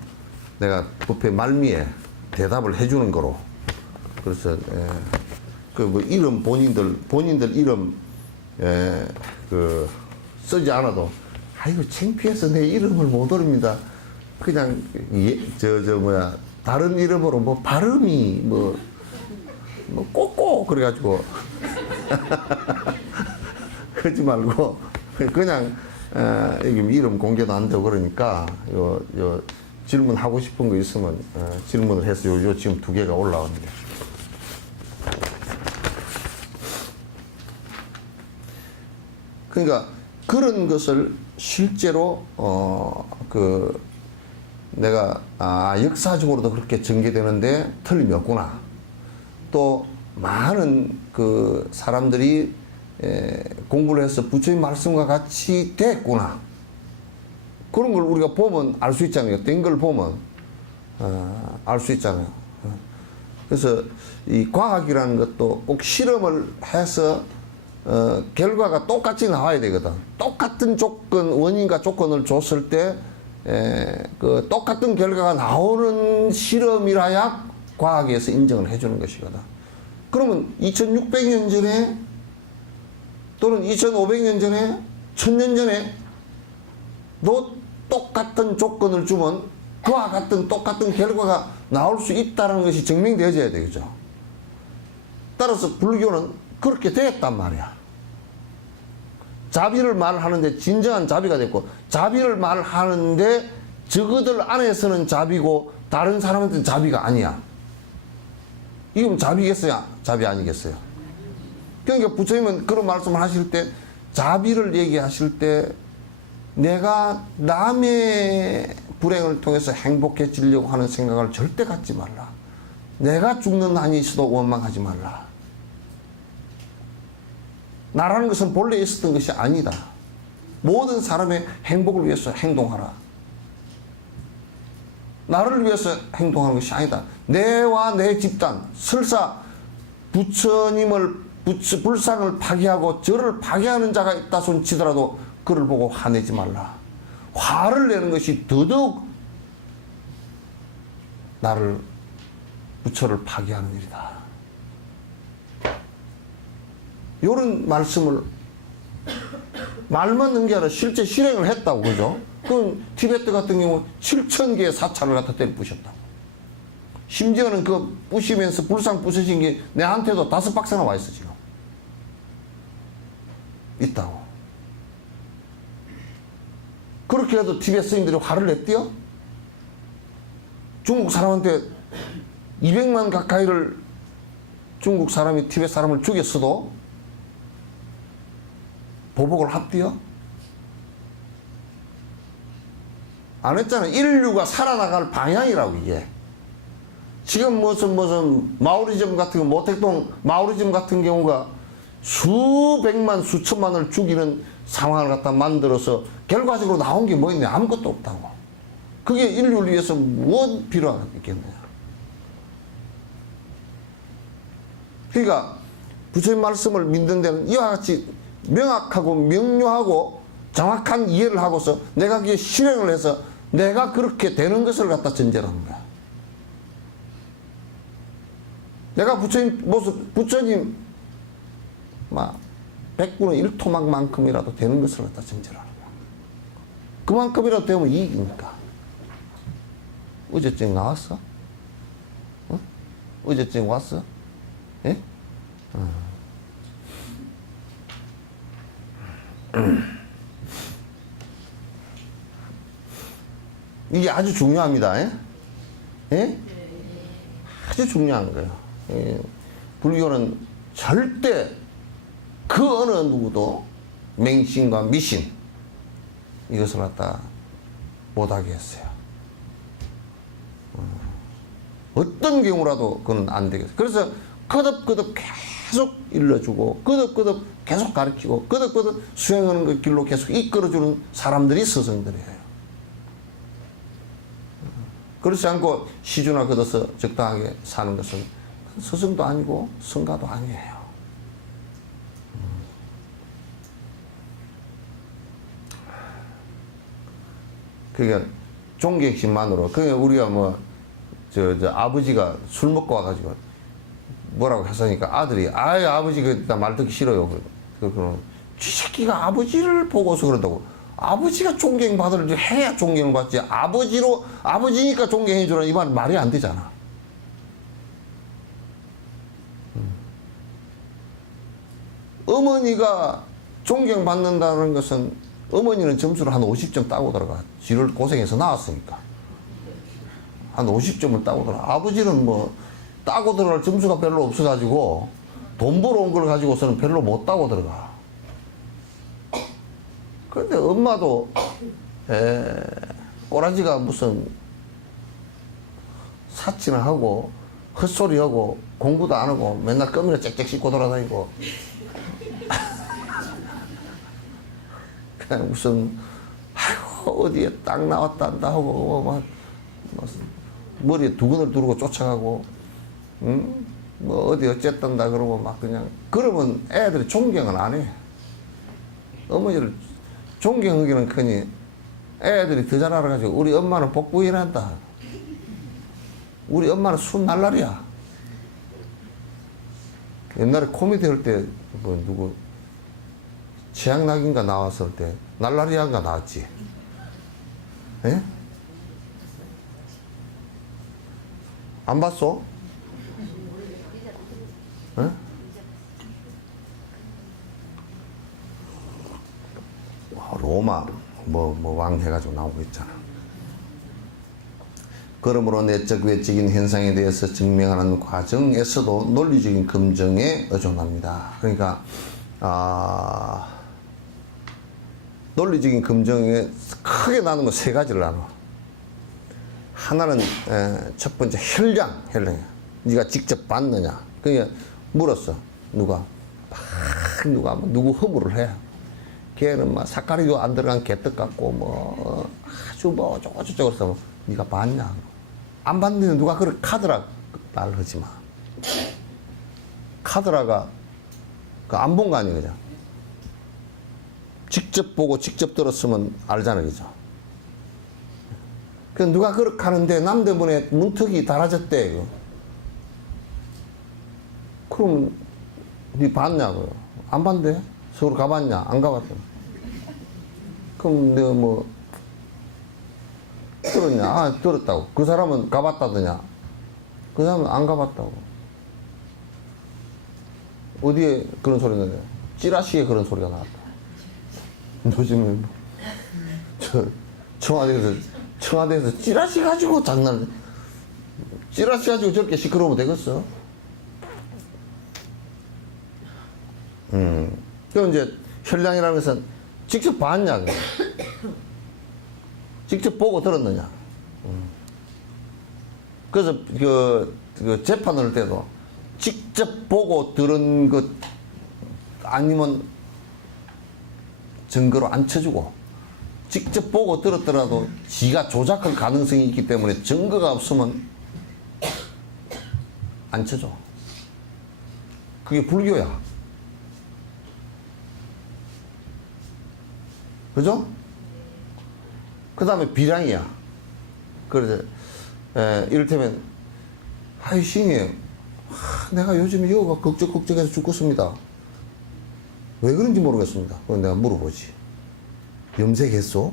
내가 법회 말미에 대답을 해주는 거로. 그래서, 이름, 본인들 이름, 쓰지 않아도, 아이고, 창피해서 내 이름을 못 올립니다. 그냥, 다른 이름으로 발음이, 꼬꼬, 그래가지고, 그러지 말고 그냥 여기 이름 공개도 안 되고 그러니까 요 질문하고 싶은 거 있으면 질문을 해서 요 지금 2개가 올라왔는데. 그러니까 그런 것을 실제로 내가 역사적으로도 그렇게 전개되는데 틀림이 없구나. 또 많은 그 사람들이 공부를 해서 부처님 말씀과 같이 됐구나. 그런 걸 우리가 보면 알 수 있잖아요. 된 걸 보면 알 수 있잖아요. 그래서 이 과학이라는 것도 꼭 실험을 해서 결과가 똑같이 나와야 되거든. 똑같은 조건, 원인과 조건을 줬을 때 그 똑같은 결과가 나오는 실험이라야 과학에서 인정을 해주는 것이거든. 그러면 2600년 전에 또는 2500년 전에 1000년 전에 너 똑같은 조건을 주면 그와 같은 똑같은 결과가 나올 수 있다는 것이 증명되어져야 되겠죠. 따라서 불교는 그렇게 되었단 말이야. 자비를 말하는데 진정한 자비가 됐고, 자비를 말하는데 저그들 안에서는 자비고 다른 사람한테는 자비가 아니야. 이건 자비겠어요? 자비 아니겠어요? 그러니까 부처님은 그런 말씀을 하실 때, 자비를 얘기하실 때 내가 남의 불행을 통해서 행복해지려고 하는 생각을 절대 갖지 말라. 내가 죽는 한이 있어도 원망하지 말라. 나라는 것은 본래 있었던 것이 아니다. 모든 사람의 행복을 위해서 행동하라. 나를 위해서 행동하는 것이 아니다. 내와 내 집단, 설사 부처님을 불상을 파괴하고 저를 파괴하는 자가 있다 손 치더라도 그를 보고 화내지 말라. 화를 내는 것이 더더욱 나를 부처를 파괴하는 일이다. 이런 말씀을 말만 넣은 게 아니라 실제 실행을 했다고, 그죠? 그럼 티베트 같은 경우 7,000개의 사찰을 갖다 때려 부셨다고. 심지어는 그 부시면서 불상 부서진 게 내한테도 5박스나 와 있어, 지금. 있다고. 그렇게 해도 티베트 스님들이 화를 냈대요? 중국 사람한테 200만 가까이를 중국 사람이 티베트 사람을 죽였어도 보복을 합디요? 안 했잖아요. 인류가 살아나갈 방향이라고, 이게. 지금 무슨 마오리즘 같은 거, 모택동 마오리즘 같은 경우가 수백만, 수천만을 죽이는 상황을 갖다 만들어서 결과적으로 나온 게 뭐 있냐? 아무것도 없다고. 그게 인류를 위해서 무엇 필요하겠느냐? 그러니까 부처님 말씀을 믿는 데는 이와 같이 명확하고 명료하고 정확한 이해를 하고서 내가 그게 실행을 해서 내가 그렇게 되는 것을 갖다 전제로 하는 거야. 내가 부처님 모습, 부처님 막 100분의 1토막만큼이라도 되는 것을 갖다 전제로 하는 거야. 그만큼이라도 되면 이익이니까. 어제쯤 나왔어? 어? 어제쯤 왔어? 예? 이게 아주 중요합니다. 예? 예? 아주 중요한 거예요. 예. 불교는 절대 그 어느 누구도 맹신과 미신 이것을 갖다 못하게 했어요. 어떤 경우라도 그건 안 되겠어요. 그래서 거듭거듭 계속 일러주고 거듭거듭 계속 가르치고 거듭거듭 수행하는 그 길로 계속 이끌어주는 사람들이 스승들이에요. 그렇지 않고 시주나 걷어서 적당하게 사는 것은 스승도 아니고 성가도 아니에요. 그러니까 존경심만으로, 그러니까 우리가 아버지가 술 먹고 와가지고 뭐라고 했으니까 아들이 아버지 말 듣기 싫어요. 그럼 쥐새끼가 아버지를 보고서 그런다고. 아버지가 존경받을 해야 존경을 받지. 아버지니까 존경해 주라 이 말 말이 안 되잖아. 어머니가 존경받는다는 것은 어머니는 점수를 한 50점 따고 들어가. 지를 고생해서 나왔으니까. 한 50점을 따고 들어가. 아버지는 뭐 따고 들어갈 점수가 별로 없어가지고 돈 벌어온 걸 가지고서는 별로 못 따고 들어가. 그런데 엄마도 꼬라지가 무슨 사치나 하고 헛소리하고 공부도 안 하고 맨날 껌이나 짹짹 씹고 돌아다니고 그냥 무슨 아이고 어디에 딱 나왔다 한다 하고 막 머리에 두근을 두르고 쫓아가고 뭐 어디 어쨌단다 그러고 막 그냥 그러면 애들이 존경은 안 해. 어머니를 존경하기는 커니 애들이 더 잘 알아가지고 우리 엄마는 복부일한다. 우리 엄마는 순 날라리야. 옛날에 코미디 할 때 뭐 누구 최양락인가 나왔을 때 날라리아가 나왔지. 예? 안 봤어? 예? 로마 뭐 왕 해가지고 나오고 있잖아. 그러므로 내적 외적인 현상에 대해서 증명하는 과정에서도 논리적인 검증에 의존합니다. 그러니까 논리적인 검증에 크게 나누는 건 세 가지를 나눠. 하나는 첫 번째 혈량이야. 네가 직접 봤느냐. 그러니까 물었어. 누가 누구 허물을 해. 걔는 막 사카리도 안 들어간 개떡 같고 뭐 아주 뭐 어쩌고저쩌고 그래서 네가 봤냐. 안 봤는데 누가 그걸 카드라 말하지 마. 카드라가 안 본 거 아니야 그죠. 직접 보고 직접 들었으면 알잖아 그죠. 그 누가 그렇게 하는데 남 때문에 문턱이 달아졌대. 그럼 네 봤냐고요. 안 봤는데 서울 가봤냐? 안 가봤대. 그럼 내가 뭐 들었냐? 아 들었다고. 그 사람은 가봤다더냐? 그 사람은 안 가봤다고. 어디에 그런 소리 나냐? 찌라시에 그런 소리가 나왔다. 요즘에 뭐 청와대에서 찌라시 가지고 찌라시 가지고 저렇게 시끄러우면 되겠어? 그럼 이제 혈량이라는 것은 직접 봤냐? 직접 보고 들었느냐? 그래서 그 재판을 할 때도 직접 보고 들은 것 아니면 증거로 안 쳐주고 직접 보고 들었더라도 지가 조작할 가능성이 있기 때문에 증거가 없으면 안 쳐줘. 그게 불교야. 그죠? 그 다음에 비량이야. 그래서 이를테면 아이 신이 내가 요즘 여가 걱정해서 죽겠습니다. 왜 그런지 모르겠습니다. 그럼 내가 물어보지. 염색했어?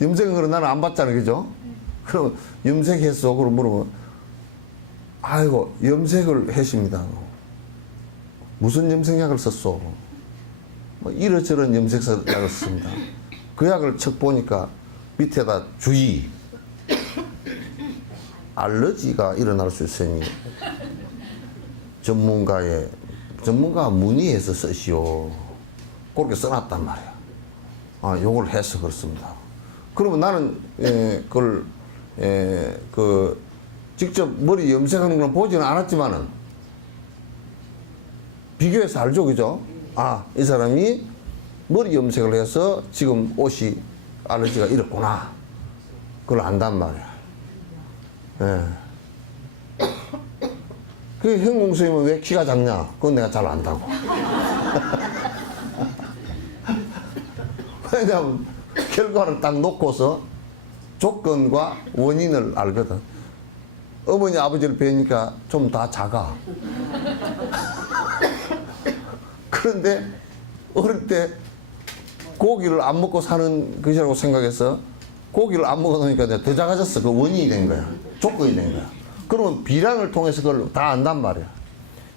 염색은 그럼 나는 안 봤잖아, 그죠? 그럼 염색했어? 그럼 물어보면 아이고 염색을 했습니다. 무슨 염색약을 썼어? 뭐 이런저런 염색약을 썼습니다. 그 약을 척 보니까 밑에다 주의 알러지가 일어날 수 있으니 전문가 문의해서 쓰시오. 그렇게 써놨단 말이야. 아, 요걸 해서 그렇습니다. 그러면 나는 그걸 직접 머리 염색하는 걸 보지는 않았지만은 비교해서 알죠, 그죠? 아, 이 사람이 머리 염색을 해서 지금 옷이 알러지가 이렇구나. 그걸 안단 말이야. 예. 그 현공수님은 왜 키가 작냐? 그건 내가 잘 안다고. 왜냐하면 결과를 딱 놓고서 조건과 원인을 알거든. 어머니 아버지를 뵈니까 좀 다 작아. 그런데 어릴 때 고기를 안 먹고 사는 것이라고 생각해서 고기를 안 먹어놓으니까 내가 더 작아졌어. 그 원인이 된 거야. 조건이 된 거야. 그러면 비량을 통해서 그걸 다 안단 말이야.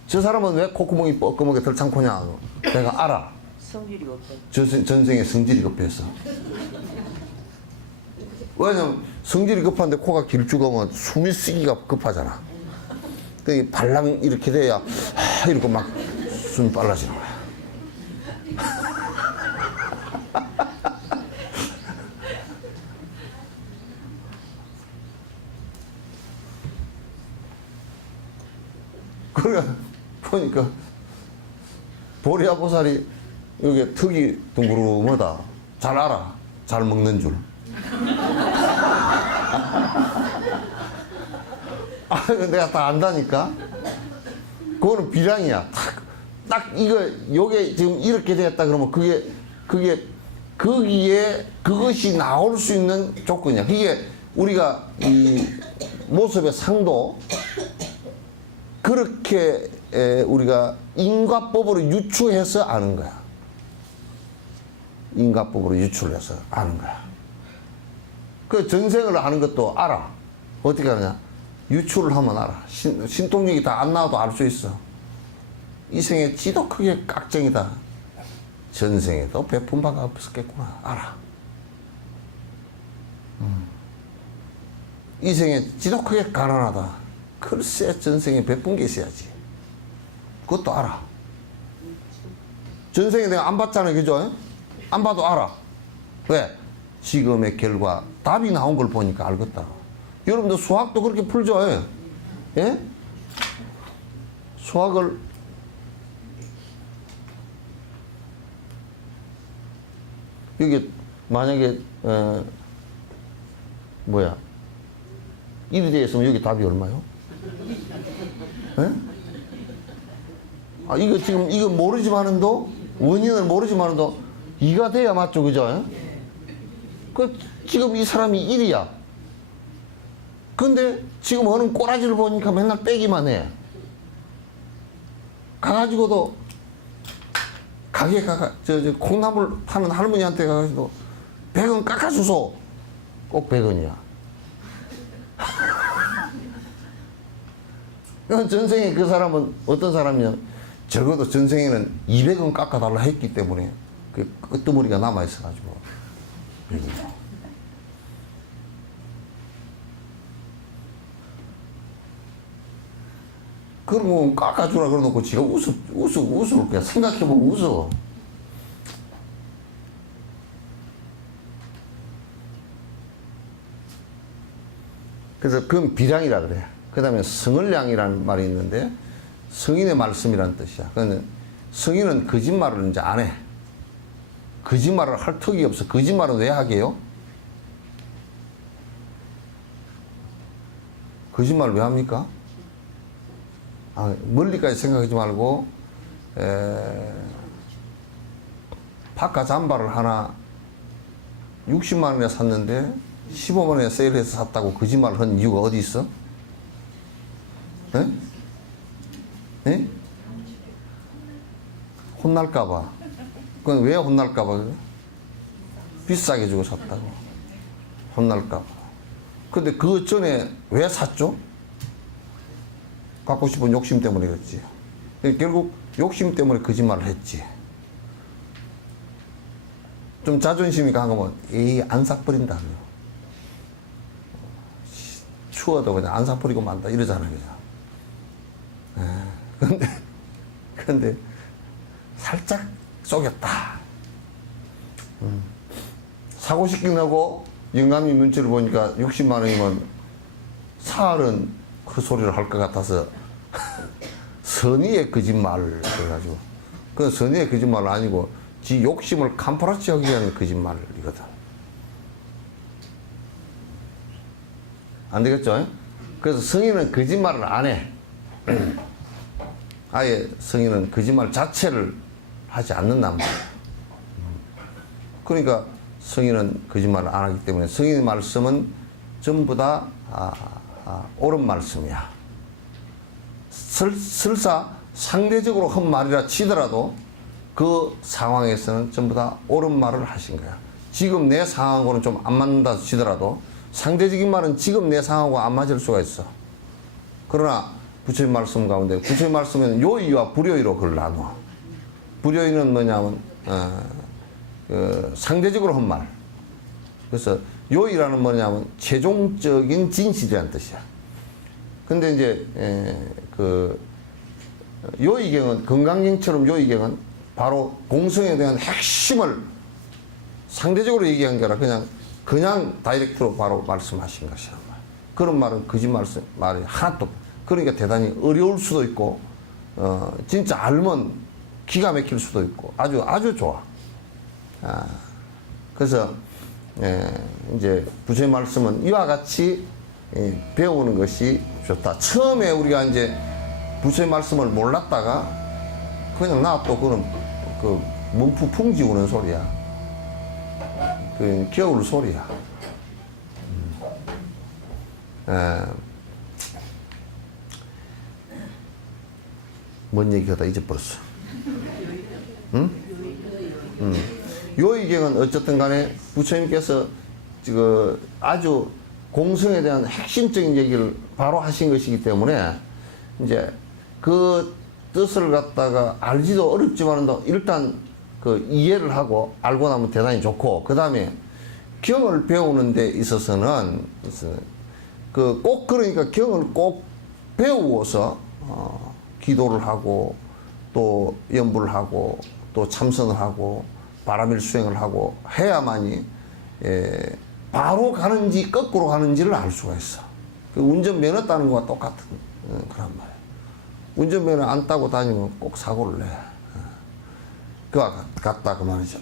저 사람은 왜 콧구멍이 뻐끔하게 덜창코냐? 내가 알아. 성질이 없다. 전생에 성질이 급해서. 왜냐면 성질이 급한데 코가 길쭉하면 숨이 쓰기가 급하잖아. 그 발랑 이렇게 돼야 이러고 막 숨이 빨라지는 거야. 그래 보니까 보리아보살이 여기 턱이 둥그러하다. 잘 알아. 잘 먹는 줄. 아, 내가 다 안다니까. 그거는 비량이야. 딱 이거 요게 지금 이렇게 됐다 그러면 거기에 그것이 나올 수 있는 조건이야. 그게 우리가 이 모습의 상도 그렇게 우리가 인과법으로 유추해서 아는 거야. 인과법으로 유출해서 아는 거야. 그 전생을 아는 것도 알아. 어떻게 하느냐? 유출을 하면 알아. 신통력이 다 안 나와도 알 수 있어. 이 생에 지도 크게 깍쟁이다. 전생에도 베푼 바가 없었겠구나. 알아. 이 생에 지도 크게 가난하다. 글쎄 전생에 베푼 게 있어야지. 그것도 알아. 전생에 내가 안 봤잖아요. 그죠? 안 봐도 알아. 왜? 지금의 결과 답이 나온 걸 보니까 알겠다. 여러분들 수학도 그렇게 풀죠. 예? 수학을 여기 만약에 뭐야 1이 되었으면 여기 답이 얼마요? 예? 아 이거 지금 이거 모르지만은도 원인을 모르지만은도 2가 돼야 맞죠, 그죠? 그 지금 이 사람이 1이야. 근데 지금 어느 꼬라지를 보니까 맨날 빼기만 해. 가가지고도 가게 저 콩나물 파는 할머니한테 가가지고 100원 깎아주소. 꼭 100원이야. 전생에 그 사람은 어떤 사람이냐? 적어도 전생에는 200원 깎아달라 했기 때문에 그 끄트머리가 남아있어가지고. 그러면 깎아주라 그러놓고 지가 웃을 거야. 생각해보면 웃어. 그래서 그건 비량이라 그래. 그 다음에 성을량이라는 말이 있는데 성인의 말씀이라는 뜻이야. 그러니까 성인은 거짓말을 이제 안 해. 거짓말을 할 턱이 없어. 거짓말은 왜 하게요? 거짓말을 왜 합니까? 아, 멀리까지 생각하지 말고 파카 잠바를 하나 60만 원에 샀는데 15만 원에 세일해서 샀다고 거짓말을 한 이유가 어디 있어? 에? 에? 혼날까봐. 그건 왜 혼날까봐 그래? 비싸게 주고 샀다고. 혼날까봐. 근데 그 전에 왜 샀죠? 갖고 싶은 욕심 때문에 그랬지. 결국 욕심 때문에 거짓말을 했지. 좀 자존심이 강하면 안 사버린다. 추워도 그냥 안 사버리고 만다 이러잖아요. 근데 살짝 속였다. 사고 싶긴 하고 영감님 눈치를 보니까 60만 원이면 사흘은 그 소리를 할 것 같아서 선의의 거짓말을 해가지고 그 선의의 거짓말은 아니고 지 욕심을 캄파라치 하기 위한 거짓말이거든. 안 되겠죠? 그래서 성인은 거짓말을 안 해. 아예 성인은 거짓말 자체를 하지 않는단 말이야. 그러니까 성인은 거짓말을 안 하기 때문에 성인의 말씀은 전부 다 옳은 말씀이야. 설사 상대적으로 한 말이라 치더라도 그 상황에서는 전부 다 옳은 말을 하신 거야. 지금 내 상황하고는 좀 안 맞는다 치더라도 상대적인 말은 지금 내 상황하고 안 맞을 수가 있어. 그러나 부처님 말씀 가운데 부처님 말씀은 요의와 불요의로 그걸 나눠. 불요의는 뭐냐면 상대적으로 한 말. 그래서 요의라는 뭐냐면 최종적인 진실이라는 뜻이야. 근데 이제 그 요의경은 건강경처럼 요의경은 바로 공성에 대한 핵심을 상대적으로 얘기한 게 아니라 그냥 다이렉트로 바로 말씀하신 것이란 말. 그런 말은 거짓말 말이 하나도 그러니까 대단히 어려울 수도 있고 진짜 알면 기가 막힐 수도 있고 아주 좋아. 그래서 이제 부처의 말씀은 이와 같이 배우는 것이 좋다. 처음에 우리가 이제 부처의 말씀을 몰랐다가 그냥 나 또 그런 그 문프 풍지 우는 소리야. 그 겨울 소리야. 뭔 얘기하다 잊어버렸어. 응? 요의경은 어쨌든 간에 부처님께서 아주 공성에 대한 핵심적인 얘기를 바로 하신 것이기 때문에 이제 그 뜻을 갖다가 알지도 어렵지만 일단 그 이해를 하고 알고 나면 대단히 좋고, 그 다음에 경을 배우는 데 있어서는 그러니까 경을 꼭 배우고서 기도를 하고 또 연부를 하고 또 참선을 하고 바람일 수행을 하고 해야만이 바로 가는지 거꾸로 가는지를 알 수가 있어. 그 운전면허 따는 거와 똑같은 그런 말이야. 운전면허 안 따고 다니면 꼭 사고를 내. 그와 같다 그 말이죠.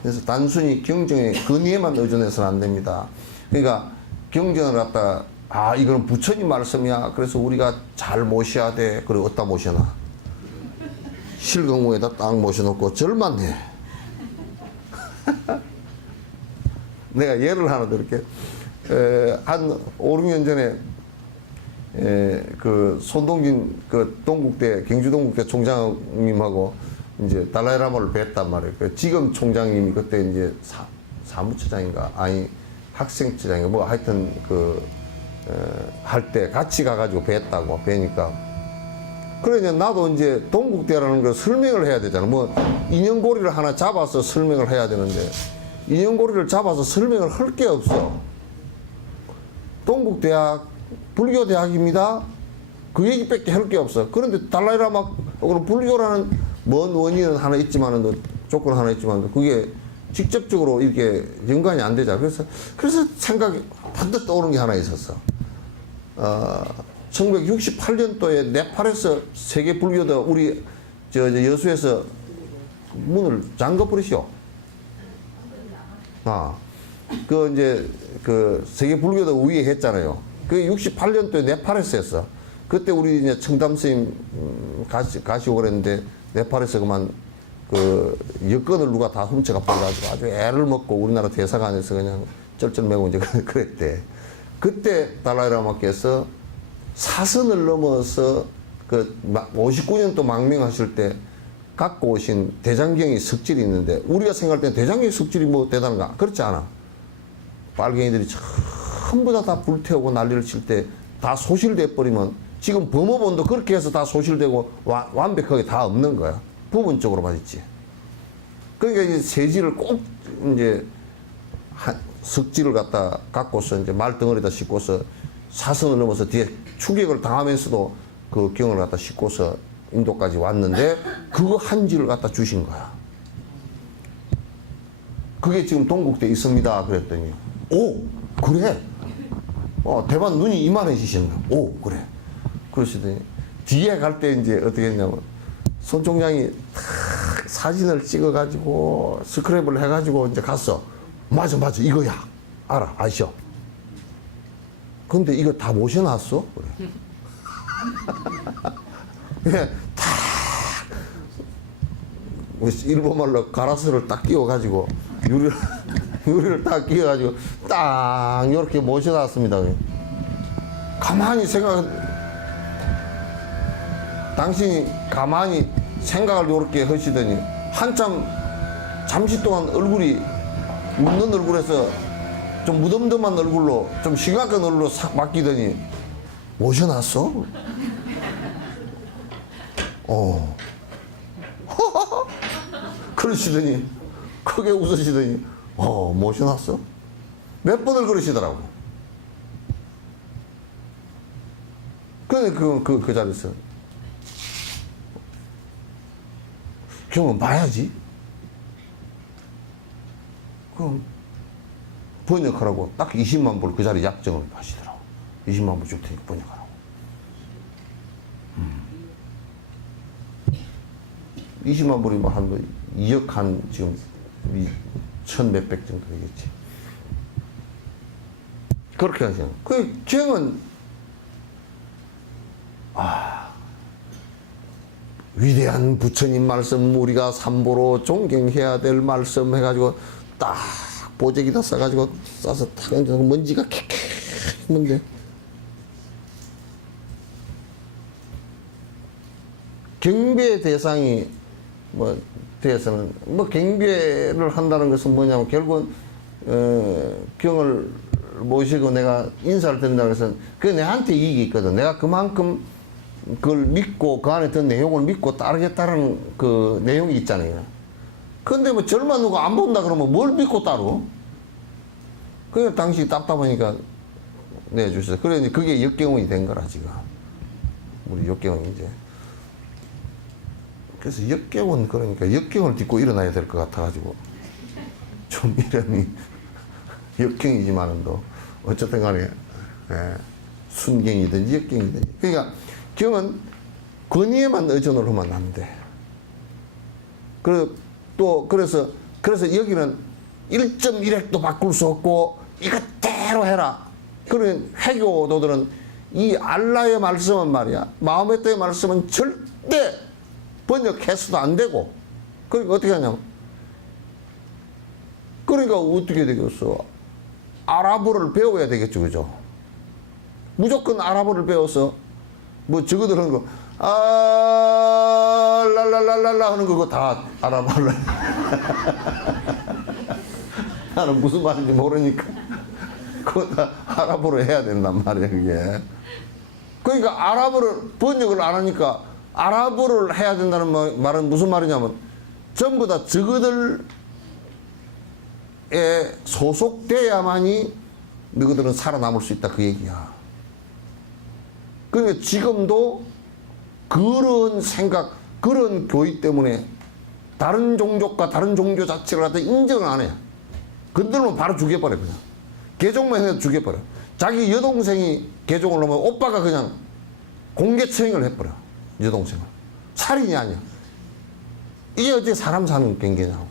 그래서 단순히 경전의 근위에만 의존해서는 안 됩니다. 그러니까 경전을 갖다가 이건 부처님 말씀이야. 그래서 우리가 잘 모셔야 돼. 그리고 어디다 모셔놔? 실경무에다 딱 모셔놓고 절만 해. 내가 예를 하나 드릴게. 한 5, 6년 전에 그 손동진 그 동국대 경주동국대 총장님하고 이제 달라이라마를 뵀단 말이에요. 그 지금 총장님이 그때 이제 사무처장인가 아니 학생처장인가 뭐 하여튼 할 때 같이 가가지고 뵀다고 뵈니까 그러니 나도 이제 동국대라는 걸 설명을 해야 되잖아. 뭐 인형고리를 하나 잡아서 설명을 해야 되는데 인형고리를 잡아서 설명을 할 게 없어. 동국대학 불교대학입니다. 그 얘기밖에 할 게 없어. 그런데 달라이라마 불교라는 먼 원인은 하나 있지만은 조건 하나 있지만 그게 직접적으로 이렇게 연관이 안 되잖아. 그래서 생각이 반드시 떠오르는 게 하나 있었어. 1968년도에 네팔에서 세계 불교도 우리 여수에서 문을 잠궈버리시오. 그 세계 불교도 우위에 했잖아요. 그게 68년도에 네팔에서 했어. 그때 우리 이제 청담 스님 가시고 그랬는데 네팔에서 그만 그 여권을 누가 다 훔쳐가 버려가지고 아주 애를 먹고 우리나라 대사관에서 그냥 쩔쩔매고 이제 그랬대. 그때 달라이라마께서 사선을 넘어서 그 59년도 망명하실 때 갖고 오신 대장경이 석질이 있는데 우리가 생각할 때 대장경이 석질이 뭐 대단한가? 그렇지 않아. 빨갱이들이 전부 다 불태우고 난리를 칠 때 다 소실돼 버리면 지금 범어본도 그렇게 해서 다 소실되고 완벽하게 다 없는 거야. 부분적으로만 있지. 그러니까 이제 세지를 꼭 이제 석지를 갖고서 이제 말덩어리다 싣고서 사선을 넘어서 뒤에 추격을 당하면서도 그 경을 갖다 싣고서 인도까지 왔는데 그거 한지를 갖다 주신 거야. 그게 지금 동국대에 있습니다. 그랬더니 오 그래? 대만 눈이 이만해지시는 거야. 오 그래. 그러시더니 뒤에 갈 때 이제 어떻게 했냐면 손 총장이 탁 사진을 찍어가지고 스크랩을 해가지고 이제 갔어. 맞아 이거야. 아셔. 근데 이거 다 모셔놨어? 그래. 탁 일본말로 가라스를 딱 끼워가지고 유리를 딱 끼워가지고 딱 이렇게 모셔놨습니다. 가만히 당신이 가만히 생각을 이렇게 하시더니 한참 잠시 동안 얼굴이 웃는 얼굴에서 좀 무덤덤한 얼굴로 좀 심각한 얼굴로 싹 바뀌더니 모셔놨어? 그러시더니, 크게 웃으시더니, 모셔놨어? 몇 번을 그러시더라고. 근데 그 자리에서, 경험 봐야지. 그럼, 번역하라고 딱 20만 불 그 자리 약정을 하시더라고. 20만 불 줄 테니까 번역하라고. 20만 불이 뭐 한 2억 한 지금 1,000몇백 정도 되겠지. 그렇게 하세요. 그 경은 위대한 부처님 말씀 우리가 삼보로 존경해야 될 말씀 해가지고 딱 보재기다 싸가지고 싸서 탁 얹어서 먼지가 캬캬 했는데 경배 대상이 뭐 대해서는 뭐 경배를 한다는 것은 뭐냐면 결국은 경을 모시고 내가 인사를 드린다고 해서 그게 내한테 이익이 있거든. 내가 그만큼 그걸 믿고 그 안에 든 내용을 믿고 따르겠다는 그 내용이 있잖아요. 근데 뭐 절마 누가 안 본다 그러면 뭘 믿고 따로? 그래 당시 답답하니까 내주셨어요. 그래 이제 그게 역경운이 된 거라 지금. 우리 역경운이 이제. 그래서 역경운 그러니까 역경을 딛고 일어나야 될 것 같아가지고 좀 이름이 역경이지만은 또 어쨌든 간에 순경이든지 역경이든지 그러니까 경은 권위에만 의존을 하면 안 돼. 그래서 여기는 1.1핵도 바꿀 수 없고 이것대로 해라. 그런 해교도들은 이 알라의 말씀은 말이야. 마호메트의 말씀은 절대 번역해서도 안 되고 그러니까 어떻게 하냐면 그러니까 어떻게 되겠어? 아랍어를 배워야 되겠죠, 그죠? 무조건 아랍어를 배워서 뭐 저거들은 거 랄랄랄랄라 하는 거 다 아랍어를 나는 무슨 말인지 모르니까 그거 다 아랍어로 해야 된단 말이야 그게. 그러니까 아랍어를 번역을 안 하니까 아랍어를 해야 된다는 말은 무슨 말이냐면 전부 다 저거들에 소속돼야만이 너희들은 살아남을 수 있다 그 얘기야. 그러니까 지금도 그런 생각, 그런 교의 때문에 다른 종족과 다른 종교 자체를 갖다 인정을 안 해. 건들면 바로 죽여버려 그냥. 개종만 해도 죽여버려. 자기 여동생이 개종을 하면 오빠가 그냥 공개처형을 해버려. 여동생을. 살인이 아니야. 이게 어떻게 사람 사는 경계냐고.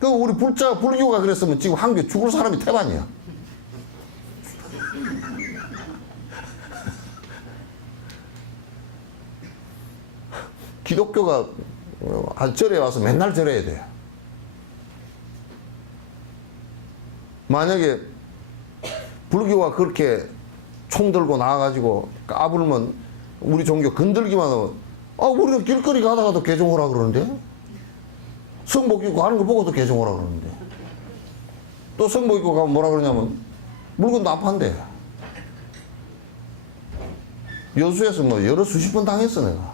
그 우리 불교가 그랬으면 지금 한국에 죽을 사람이 태반이야. 기독교가 한 절에 와서 맨날 절해야 돼. 만약에 불교가 그렇게 총 들고 나와가지고 까불면 우리 종교 건들기만 하면 우리는 길거리 가다가도 개종하라 그러는데 성복 입고 가는 거 보고도 개종하라 그러는데 또 성복 입고 가면 뭐라 그러냐면 물건도 안 판대. 여수에서 뭐 여러 수십 번 당했어 내가.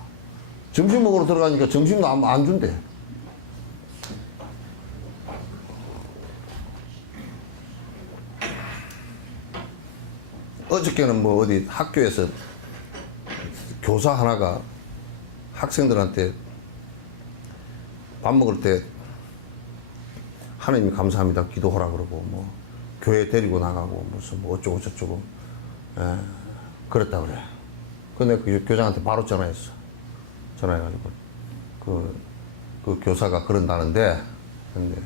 점심 먹으러 들어가니까 점심도 안 준대. 어저께는 뭐 어디 학교에서 교사 하나가 학생들한테 밥 먹을 때 하나님 감사합니다 기도하라 그러고 뭐 교회 데리고 나가고 무슨 뭐 어쩌고 저쩌고 그랬다 그래. 근데 그 교장한테 바로 전화했어. 전화해가지고 그 교사가 그런다는데 근데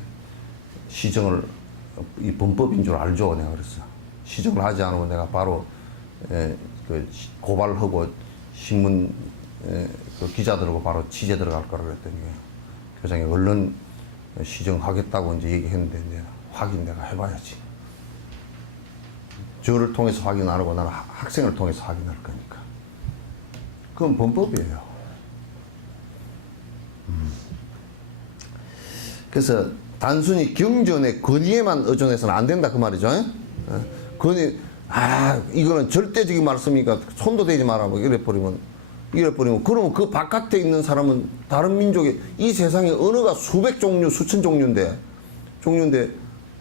시정을 이 범법인 줄 알죠 내가 그랬어. 시정을 하지 않으면 내가 바로 그 고발하고 신문 그 기자들하고 바로 취재 들어갈 거라 그랬더니 교장이 얼른 시정하겠다고 이제 얘기했는데 이제 확인 내가 해봐야지. 저를 통해서 확인 안 하고 나는 학생을 통해서 확인할 거니까. 그건 범법이에요. 그래서 단순히 경전의 권위에만 의존해서는 안 된다 그 말이죠. 권위 이거는 절대적인 말씀이니까 손도 대지 마라 뭐 이래 버리면 잃어버리면, 그러면 그 바깥에 있는 사람은 다른 민족의, 이 세상에 언어가 수백 종류, 수천 종류인데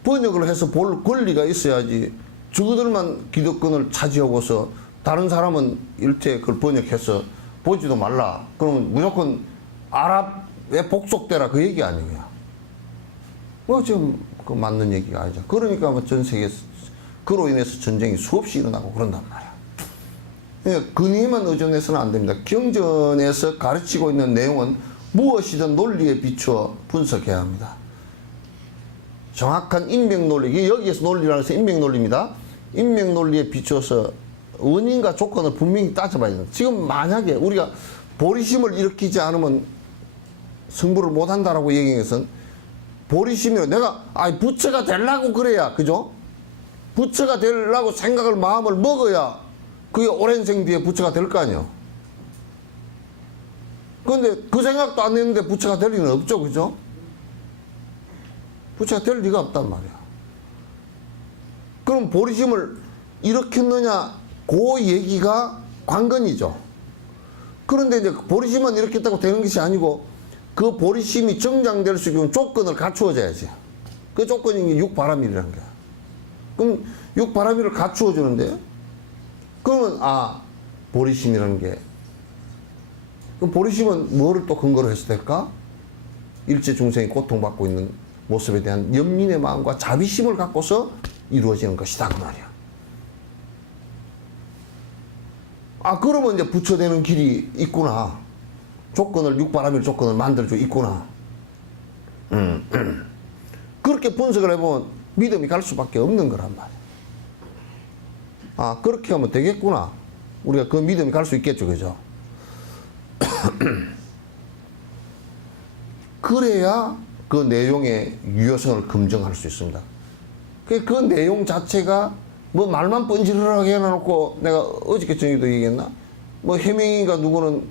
번역을 해서 볼 권리가 있어야지. 저들만 기득권을 차지하고서 다른 사람은 일체 그걸 번역해서 보지도 말라. 그러면 무조건 아랍에 복속되라, 그 얘기 아니에요. 뭐 지금 그 맞는 얘기가 아니죠. 그러니까 뭐 전 세계에서 그로 인해서 전쟁이 수없이 일어나고 그런단 말이야. 그러니까 근위에만 의존해서는 안 됩니다. 경전에서 가르치고 있는 내용은 무엇이든 논리에 비추어 분석해야 합니다. 정확한 인맥 논리, 여기에서 논리라는 것은 인맥 논리입니다. 인맥 논리에 비추어서 원인과 조건을 분명히 따져봐야 됩니다. 지금 만약에 우리가 보리심을 일으키지 않으면 승부를 못한다라고 얘기한 것은, 보리심이로 내가 부처가 되려고 그래야, 그죠? 부처가 되려고 생각을, 마음을 먹어야 그게 오랜 생 뒤에 부처가 될 거 아니에요. 그런데 그 생각도 안 했는데 부처가 될 리는 없죠, 그죠? 부처가 될 리가 없단 말이야. 그럼 보리심을 일으켰느냐, 그 얘기가 관건이죠. 그런데 이제 보리심만 일으켰다고 되는 것이 아니고, 그 보리심이 정장될 수 있는 조건을 갖추어져야지. 그 조건이 육바라밀이라는 거야. 그럼 육바라밀을 갖추어주는데, 그러면 보리심이라는 게, 그럼 보리심은 뭐를 또 근거로 해서 될까? 일체 중생이 고통받고 있는 모습에 대한 연민의 마음과 자비심을 갖고서 이루어지는 것이다, 그 말이야. 그러면 이제 부처되는 길이 있구나. 조건을, 육바라밀 조건을 만들어주고 있구나. 그렇게 분석을 해보면 믿음이 갈 수밖에 없는 거란 말이야. 그렇게 하면 되겠구나. 우리가 그 믿음이 갈 수 있겠죠, 그죠? 그래야 그 내용의 유효성을 검증할 수 있습니다. 그 내용 자체가 뭐 말만 뻔질하게 해놓고, 내가 어저께 저녁에도 얘기했나? 뭐 해명이가 누구는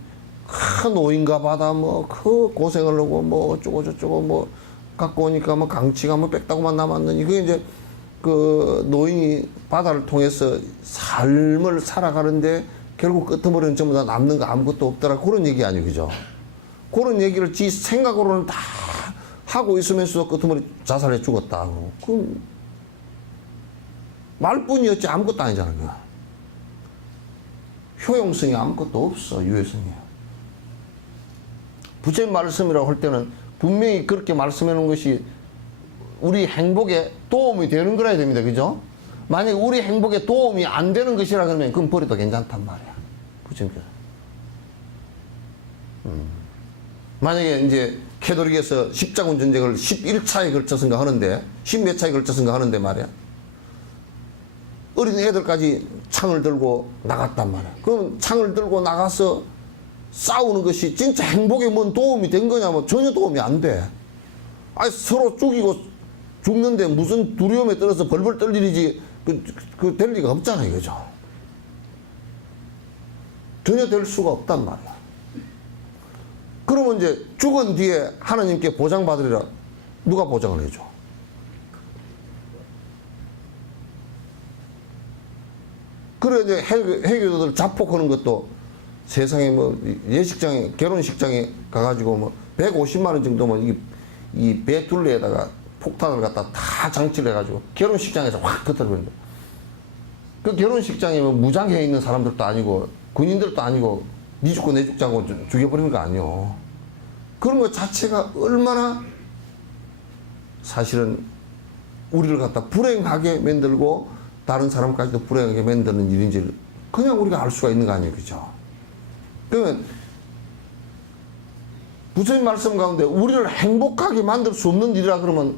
노인가 바다 그 고생을 하고 뭐 어쩌고 저쩌고 뭐 갖고 오니까 뭐 강치가 뭐 빽다구만 남았느니, 그게 이제 그 노인이 바다를 통해서 삶을 살아가는데 결국 끄트머리는 전부 다 남는 거 아무것도 없더라, 그런 얘기 아니에요, 그죠? 그런 얘기를 지 생각으로는 다 하고 있으면서도 끄트머리 자살해 죽었다. 그 말뿐이었지 아무것도 아니잖아, 그거. 효용성이 아무것도 없어, 유효성이야. 부처님 말씀이라고 할 때는 분명히 그렇게 말씀해 놓은 것이 우리 행복에 도움이 되는 거라야 됩니다, 그죠? 만약에 우리 행복에 도움이 안 되는 것이라 그러면 그건 버려도 괜찮단 말이야, 부처님께서. 만약에 이제 캐톨릭에서 십자군 전쟁을 11차에 걸쳐서인가 하는데, 10몇 차에 걸쳐서인가 하는데 말이야, 어린 애들까지 창을 들고 나갔단 말이야. 그럼 창을 들고 나가서 싸우는 것이 진짜 행복에 뭔 도움이 된 거냐면 전혀 도움이 안 돼. 서로 죽이고 죽는데 무슨 두려움에 떨어서 벌벌 떨 일이지, 그 될 리가 없잖아요, 그죠? 전혀 될 수가 없단 말이야. 그러면 이제 죽은 뒤에 하나님께 보장받으리라. 누가 보장을 해줘? 그래 이제 해교도들 자폭하는 것도, 세상에 뭐 예식장에, 결혼식장에 가가지고 뭐 150만 원 정도면 이 배 둘레에다가 폭탄을 갖다 다 장치를 해가지고 결혼식장에서 확 터뜨려버린다. 그 결혼식장에 뭐 무장해 있는 사람들도 아니고 군인들도 아니고 니 죽고 내 죽자고 죽여버리는 거 아니요. 그런 것 자체가 얼마나 사실은 우리를 갖다 불행하게 만들고 다른 사람까지도 불행하게 만드는 일인지를 그냥 우리가 알 수가 있는 거 아니에요, 그죠? 그러면 부처님 말씀 가운데 우리를 행복하게 만들 수 없는 일이라 그러면,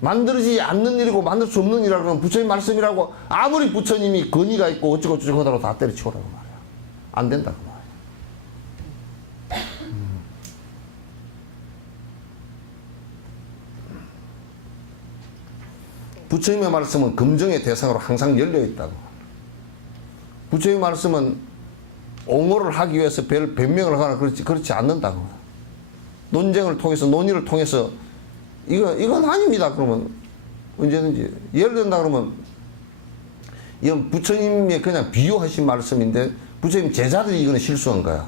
만들어지지 않는 일이고 만들 수 없는 일이라 그러면 부처님 말씀이라고 아무리 부처님이 권위가 있고 어쩌고 저쩌고 하더라도 다 때려치우라고 말이야. 안 된다고 말이야. 부처님의 말씀은 검증의 대상으로 항상 열려 있다고. 부처님의 말씀은 옹호를 하기 위해서 변명을 하거나 그렇지 않는다고. 논쟁을 통해서, 논의를 통해서 이건 아닙니다 그러면 언제든지, 예를 든다 그러면 이건 부처님이 그냥 비유하신 말씀인데, 부처님 제자들이 이거는 실수한 거야.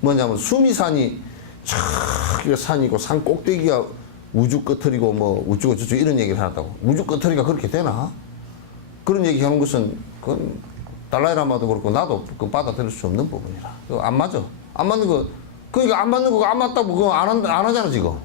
뭐냐면 수미산이 촥 산이고 산 꼭대기가 우주 끝털이고 뭐 우주고 저쪽 이런 얘기를 하다고. 우주 끝털이가 그렇게 되나? 그런 얘기 하는 것은 그건 달라이라마도 그렇고 나도 그 받아들일 수 없는 부분이라. 그거 안 맞아. 안 맞는 거. 그러니까 안 맞는 거가 안 맞다고 그거 안 하잖아 지금.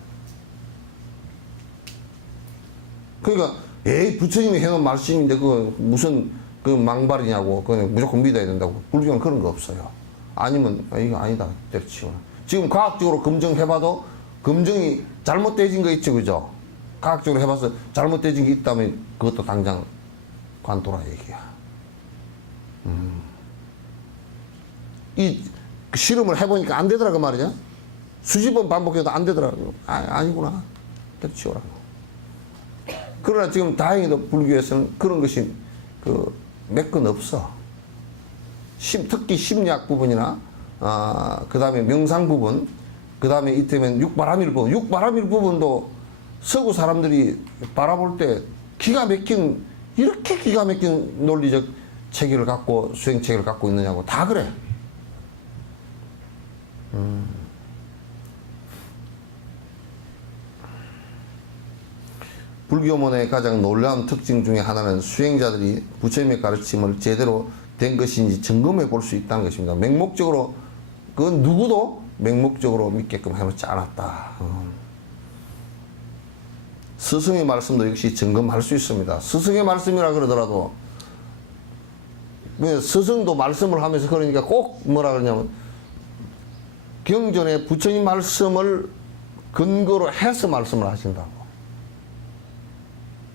그러니까 에이 부처님이 해놓은 말씀인데 그거 무슨 그 망발이냐고 그냥 무조건 믿어야 된다고. 불교는 그런 거 없어요. 아니면 이거 아니다 때려치워. 지금 과학적으로 검증해봐도 검증이 잘못되어진 거 있죠, 그죠? 과학적으로 해봐서 잘못되어진 게 있다면 그것도 당장 관둬라 얘기야. 이 실험을 해보니까 안 되더라 그 말이야. 수십 번 반복해도 안 되더라. 아니구나. 때려치워라. 그러나 지금 다행히도 불교에서는 그런 것이 몇 건 없어. 특히 심리학 부분이나 그 다음에 명상 부분, 그 다음에 이때면 육바라밀 부분. 육바라밀 부분도 서구 사람들이 바라볼 때 이렇게 기가 막힌 논리적 체계를 갖고 수행 체계를 갖고 있느냐고 다 그래. 불교문의 가장 놀라운 특징 중에 하나는 수행자들이 부처님의 가르침을 제대로 된 것인지 점검해 볼 수 있다는 것입니다. 맹목적으로 그건 누구도 맹목적으로 믿게끔 해놓지 않았다. 스승의 말씀도 역시 점검할 수 있습니다. 스승의 말씀이라 그러더라도 스승도 말씀을 하면서 그러니까 꼭 뭐라 그러냐면 경전에 부처님 말씀을 근거로 해서 말씀을 하신다고.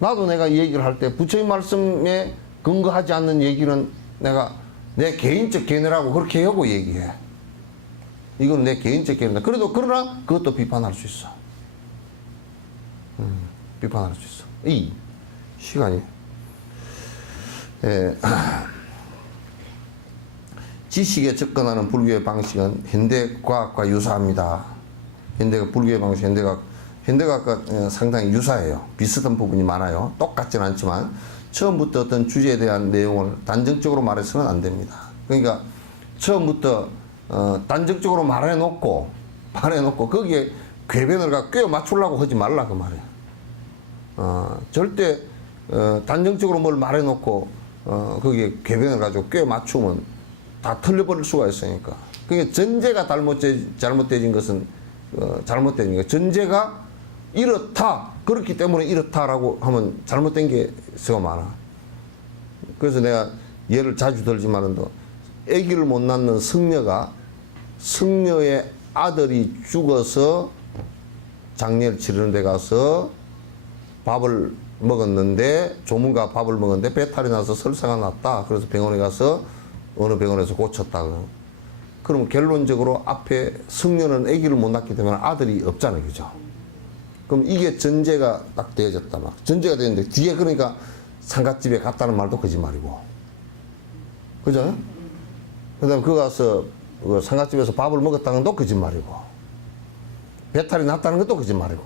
나도 내가 이 얘기를 할 때 부처님 말씀에 근거하지 않는 얘기는 내가 내 개인적 견해라고 그렇게 하고 얘기해. 이건 내 개인적 견해다. 그러나 그것도 비판할 수 있어. 비판할 수 있어. 이 시간이. 지식에 접근하는 불교의 방식은 현대과학과 유사합니다. 불교의 방식, 현대과학과 상당히 유사해요. 비슷한 부분이 많아요. 똑같지는 않지만 처음부터 어떤 주제에 대한 내용을 단정적으로 말해서는 안 됩니다. 그러니까 처음부터 단정적으로 말해놓고 거기에 궤변을 꿰어 맞추려고 하지 말라 그 말이에요. 절대 단정적으로 뭘 말해놓고 거기에 궤변을 가지고 꿰어 맞추면 다 틀려버릴 수가 있으니까. 그러니까 전제가 잘못되진 것은 잘못된 거예요. 전제가 이렇다. 그렇기 때문에 이렇다라고 하면 잘못된 게 수가 많아. 그래서 내가 예를 자주 들지만은 아기를 못 낳는 승려의 아들이 죽어서 장례를 치르는 데 가서 밥을 먹었는데 조문가 밥을 먹었는데 배탈이 나서 설사가 났다. 그래서 병원에 가서 어느 병원에서 고쳤다. 그러면 결론적으로 앞에 승려는 아기를 못 낳기 때문에 아들이 없잖아요. 그죠? 그럼 이게 전제가 딱 되어졌다. 전제가 되는데 뒤에 그러니까 상갓집에 갔다는 말도 거짓말이고. 그죠? 그 다음에 그거 가서 상갓집에서 밥을 먹었다는 것도 거짓말이고. 배탈이 났다는 것도 거짓말이고.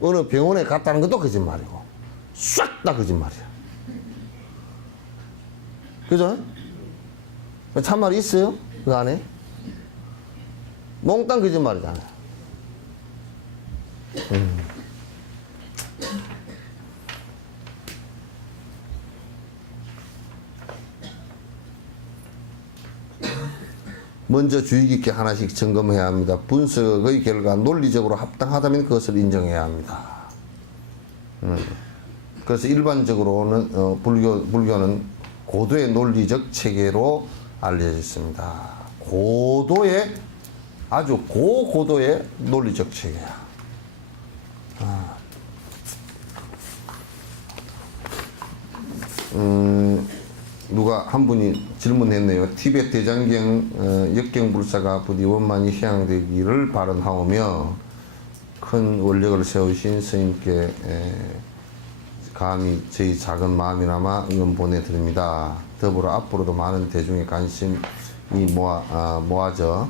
어느 병원에 갔다는 것도 거짓말이고. 싹 다 거짓말이야. 그죠? 참말이 있어요? 그 안에? 몽땅 거짓말이잖아요. 먼저 주의 깊게 하나씩 점검해야 합니다. 분석의 결과 논리적으로 합당하다면 그것을 인정해야 합니다. 그래서 일반적으로는 불교는 고도의 논리적 체계로 알려져 있습니다. 아주 고고도의 논리적 체계야. 누가 한 분이 질문했네요. 티베트 대장경 역경불사가 부디 원만히 희양되기를 바람하오며 큰 원력을 세우신 스님께 감히 저희 작은 마음이나마 응원 보내드립니다. 더불어 앞으로도 많은 대중의 관심이 모아져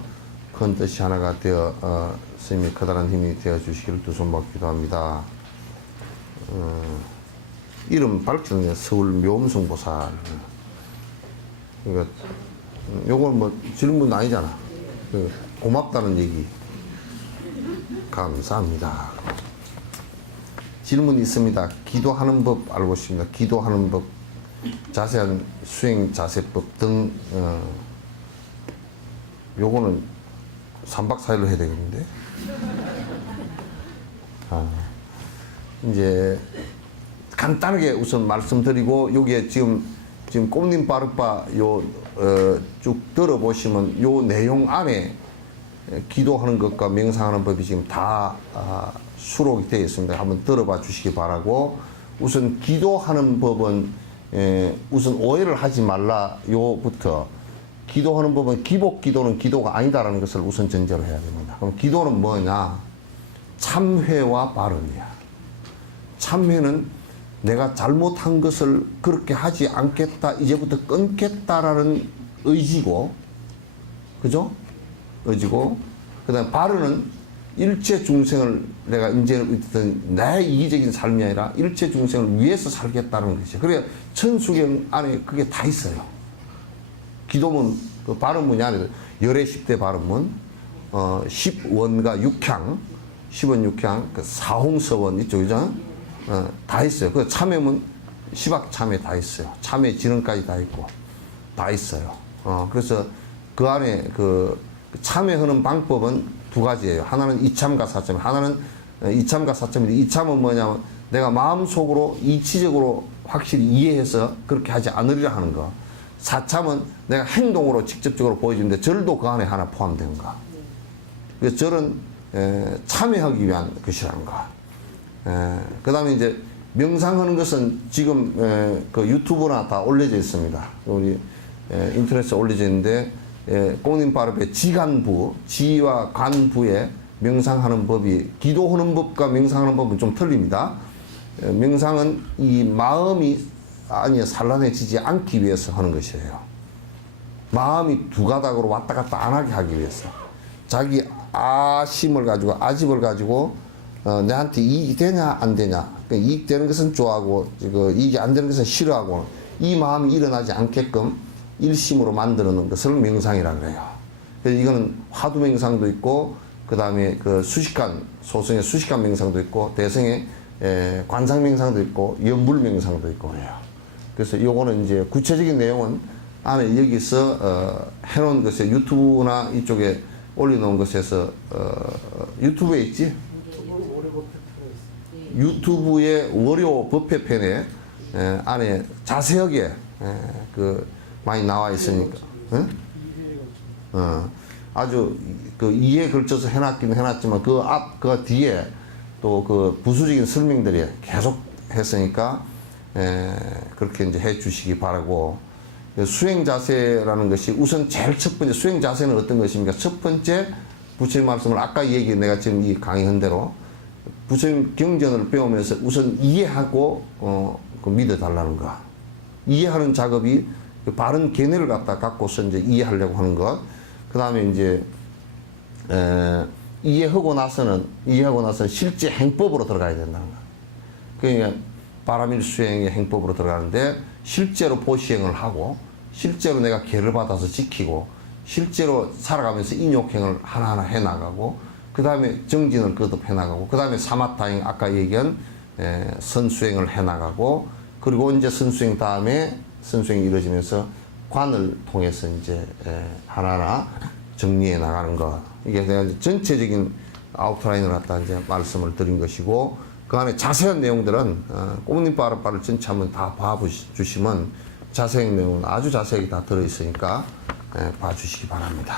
큰 뜻이 하나가 되어 스님이 커다란 힘이 되어 주시기를 두 손 모아 기도합니다. 이름 밝히는 서울 묘음성보살. 그러니까 요건 뭐 질문 아니잖아. 그 고맙다는 얘기. 감사합니다. 질문 있습니다. 기도하는 법 알고 싶습니다. 기도하는 법, 자세한 수행 자세법 등, 요거는 3박 4일로 해야 되겠는데. 이제 간단하게 우선 말씀드리고, 여기에 지금 꽃님 빠르빠 쭉 들어보시면 요 내용 안에 기도하는 것과 명상하는 법이 지금 다 수록이 되어 있습니다. 한번 들어봐 주시기 바라고, 우선 기도하는 법은 우선 오해를 하지 말라 요부터, 기도하는 법은 기복 기도는 기도가 아니다라는 것을 우선 전제로 해야 됩니다. 그럼 기도는 뭐냐? 참회와 발언이야. 참회는 내가 잘못한 것을 그렇게 하지 않겠다, 이제부터 끊겠다라는 의지고, 그죠? 의지고, 그 다음에 발언은 일체 중생을 내가 이제는 어쨌든 내 이기적인 삶이 아니라 일체 중생을 위해서 살겠다는 것이죠. 그래 천수경 안에 그게 다 있어요. 기도문, 그 발언문이 아니라 열애 10대 발언문, 10원과 6향, 10원 6향, 그 사홍서원 있죠, 그죠? 다 있어요. 그 참회문, 시박 참회 다 있어요. 참회 진언까지 다 있고, 다 있어요. 그래서 그 안에 그 참회하는 방법은 두 가지예요. 하나는 이참과 사참, 하나는 이참과 사참인데, 이참은 뭐냐면 내가 마음속으로 이치적으로 확실히 이해해서 그렇게 하지 않으리라 하는 거. 사참은 내가 행동으로 직접적으로 보여주는데, 절도 그 안에 하나 포함된 거. 그래서 절은 참회하기 위한 것이라는 거. 그 다음에 이제 명상하는 것은 지금 그 유튜브나 다 올려져 있습니다. 우리 인터넷에 올려져 있는데, 꽃님 바르의 지간부, 지와 간부에 명상하는 법이, 기도하는 법과 명상하는 법은 좀 틀립니다. 명상은 이 마음이 산란해지지 않기 위해서 하는 것이에요. 마음이 두 가닥으로 왔다 갔다 안 하게 하기 위해서. 자기 아심을 가지고, 아집을 가지고 내한테 이익이 되냐 안 되냐, 이익되는 것은 좋아하고 이익이 안 되는 것은 싫어하고, 이 마음이 일어나지 않게끔 일심으로 만들어 놓은 것을 명상이라 그래요. 그래서 이거는 화두 명상도 있고, 그 다음에 그 수식관, 소승의 수식관 명상도 있고, 대승의 관상 명상도 있고, 연불 명상도 있고 그래요. 그래서 요거는 이제 구체적인 내용은 안에 여기서 해놓은 것에, 유튜브나 이쪽에 올려놓은 것에서 유튜브에 있지? 유튜브의 월요 법회편에 안에 자세하게 그 많이 나와 있으니까, 아주 그 이에 걸쳐서 해놨긴 해놨지만, 그 앞, 그 뒤에 또 그 부수적인 설명들이 계속 했으니까, 그렇게 이제 해 주시기 바라고. 수행 자세라는 것이 우선 제일 첫 번째, 수행 자세는 어떤 것입니까? 첫 번째, 부처님 말씀을 아까 내가 지금 이 강의한 대로 부처님 경전을 배우면서 우선 이해하고, 그 믿어달라는 거. 이해하는 작업이 그 바른 견해를 갖고서 이제 이해하려고 하는 것. 그 다음에 이제, 이해하고 나서는 실제 행법으로 들어가야 된다는 거. 그러니까 바라밀 수행의 행법으로 들어가는데, 실제로 보시행을 하고, 실제로 내가 계를 받아서 지키고, 실제로 살아가면서 인욕행을 하나하나 해나가고, 그 다음에 정진을 거듭해 나가고, 그 다음에 사마타행, 아까 얘기한 선수행을 해나가고, 그리고 이제 선수행 다음에 선수행이 이루어지면서 관을 통해서 이제 하나하나 정리해 나가는 것. 이게 내가 전체적인 아웃라인을 갖다 이제 말씀을 드린 것이고, 그 안에 자세한 내용들은 꽃님 빠르빠를 전체 한번 다 봐주시면 자세한 내용은 아주 자세하게 다 들어있으니까 봐주시기 바랍니다.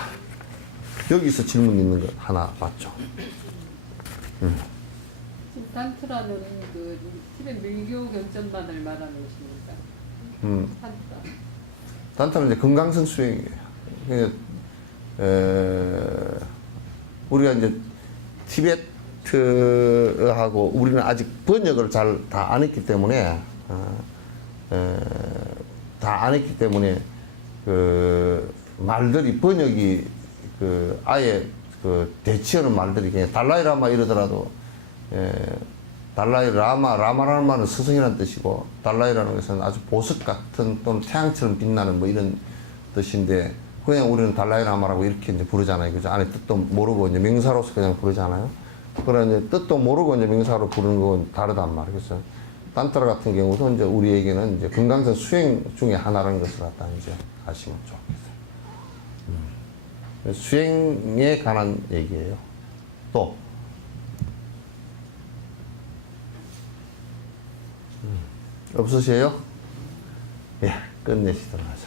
여기서 질문 있는 거 하나 봤죠? 지금 단트라는 그 티베트 밀교 견점만을 말하는 것입니까? 단트는 이제 건강성 수행이에요. 우리가 이제 티베트하고 우리는 아직 번역을 잘 다 안 했기 때문에, 그 말들이 번역이 그 아예 그 대치하는 말들이 그냥 달라이라마 이러더라도, 라마라는 말은 스승이라는 뜻이고, 달라이라는 것은 아주 보석 같은 또는 태양처럼 빛나는 뭐 이런 뜻인데, 그냥 우리는 달라이라마라고 이렇게 이제 부르잖아요. 그죠? 안에 뜻도 모르고 이제 명사로서 그냥 부르잖아요. 그러나 이제 뜻도 모르고 이제 명사로 부르는 건 다르단 말이겠어요. 딴따라 같은 경우도 이제 우리에게는 이제 금강산 수행 중에 하나라는 것을 갖다 이제 아시면 좋겠어요. 수행에 관한 얘기예요. 또 없으세요? 예, 끝내시도록 하죠.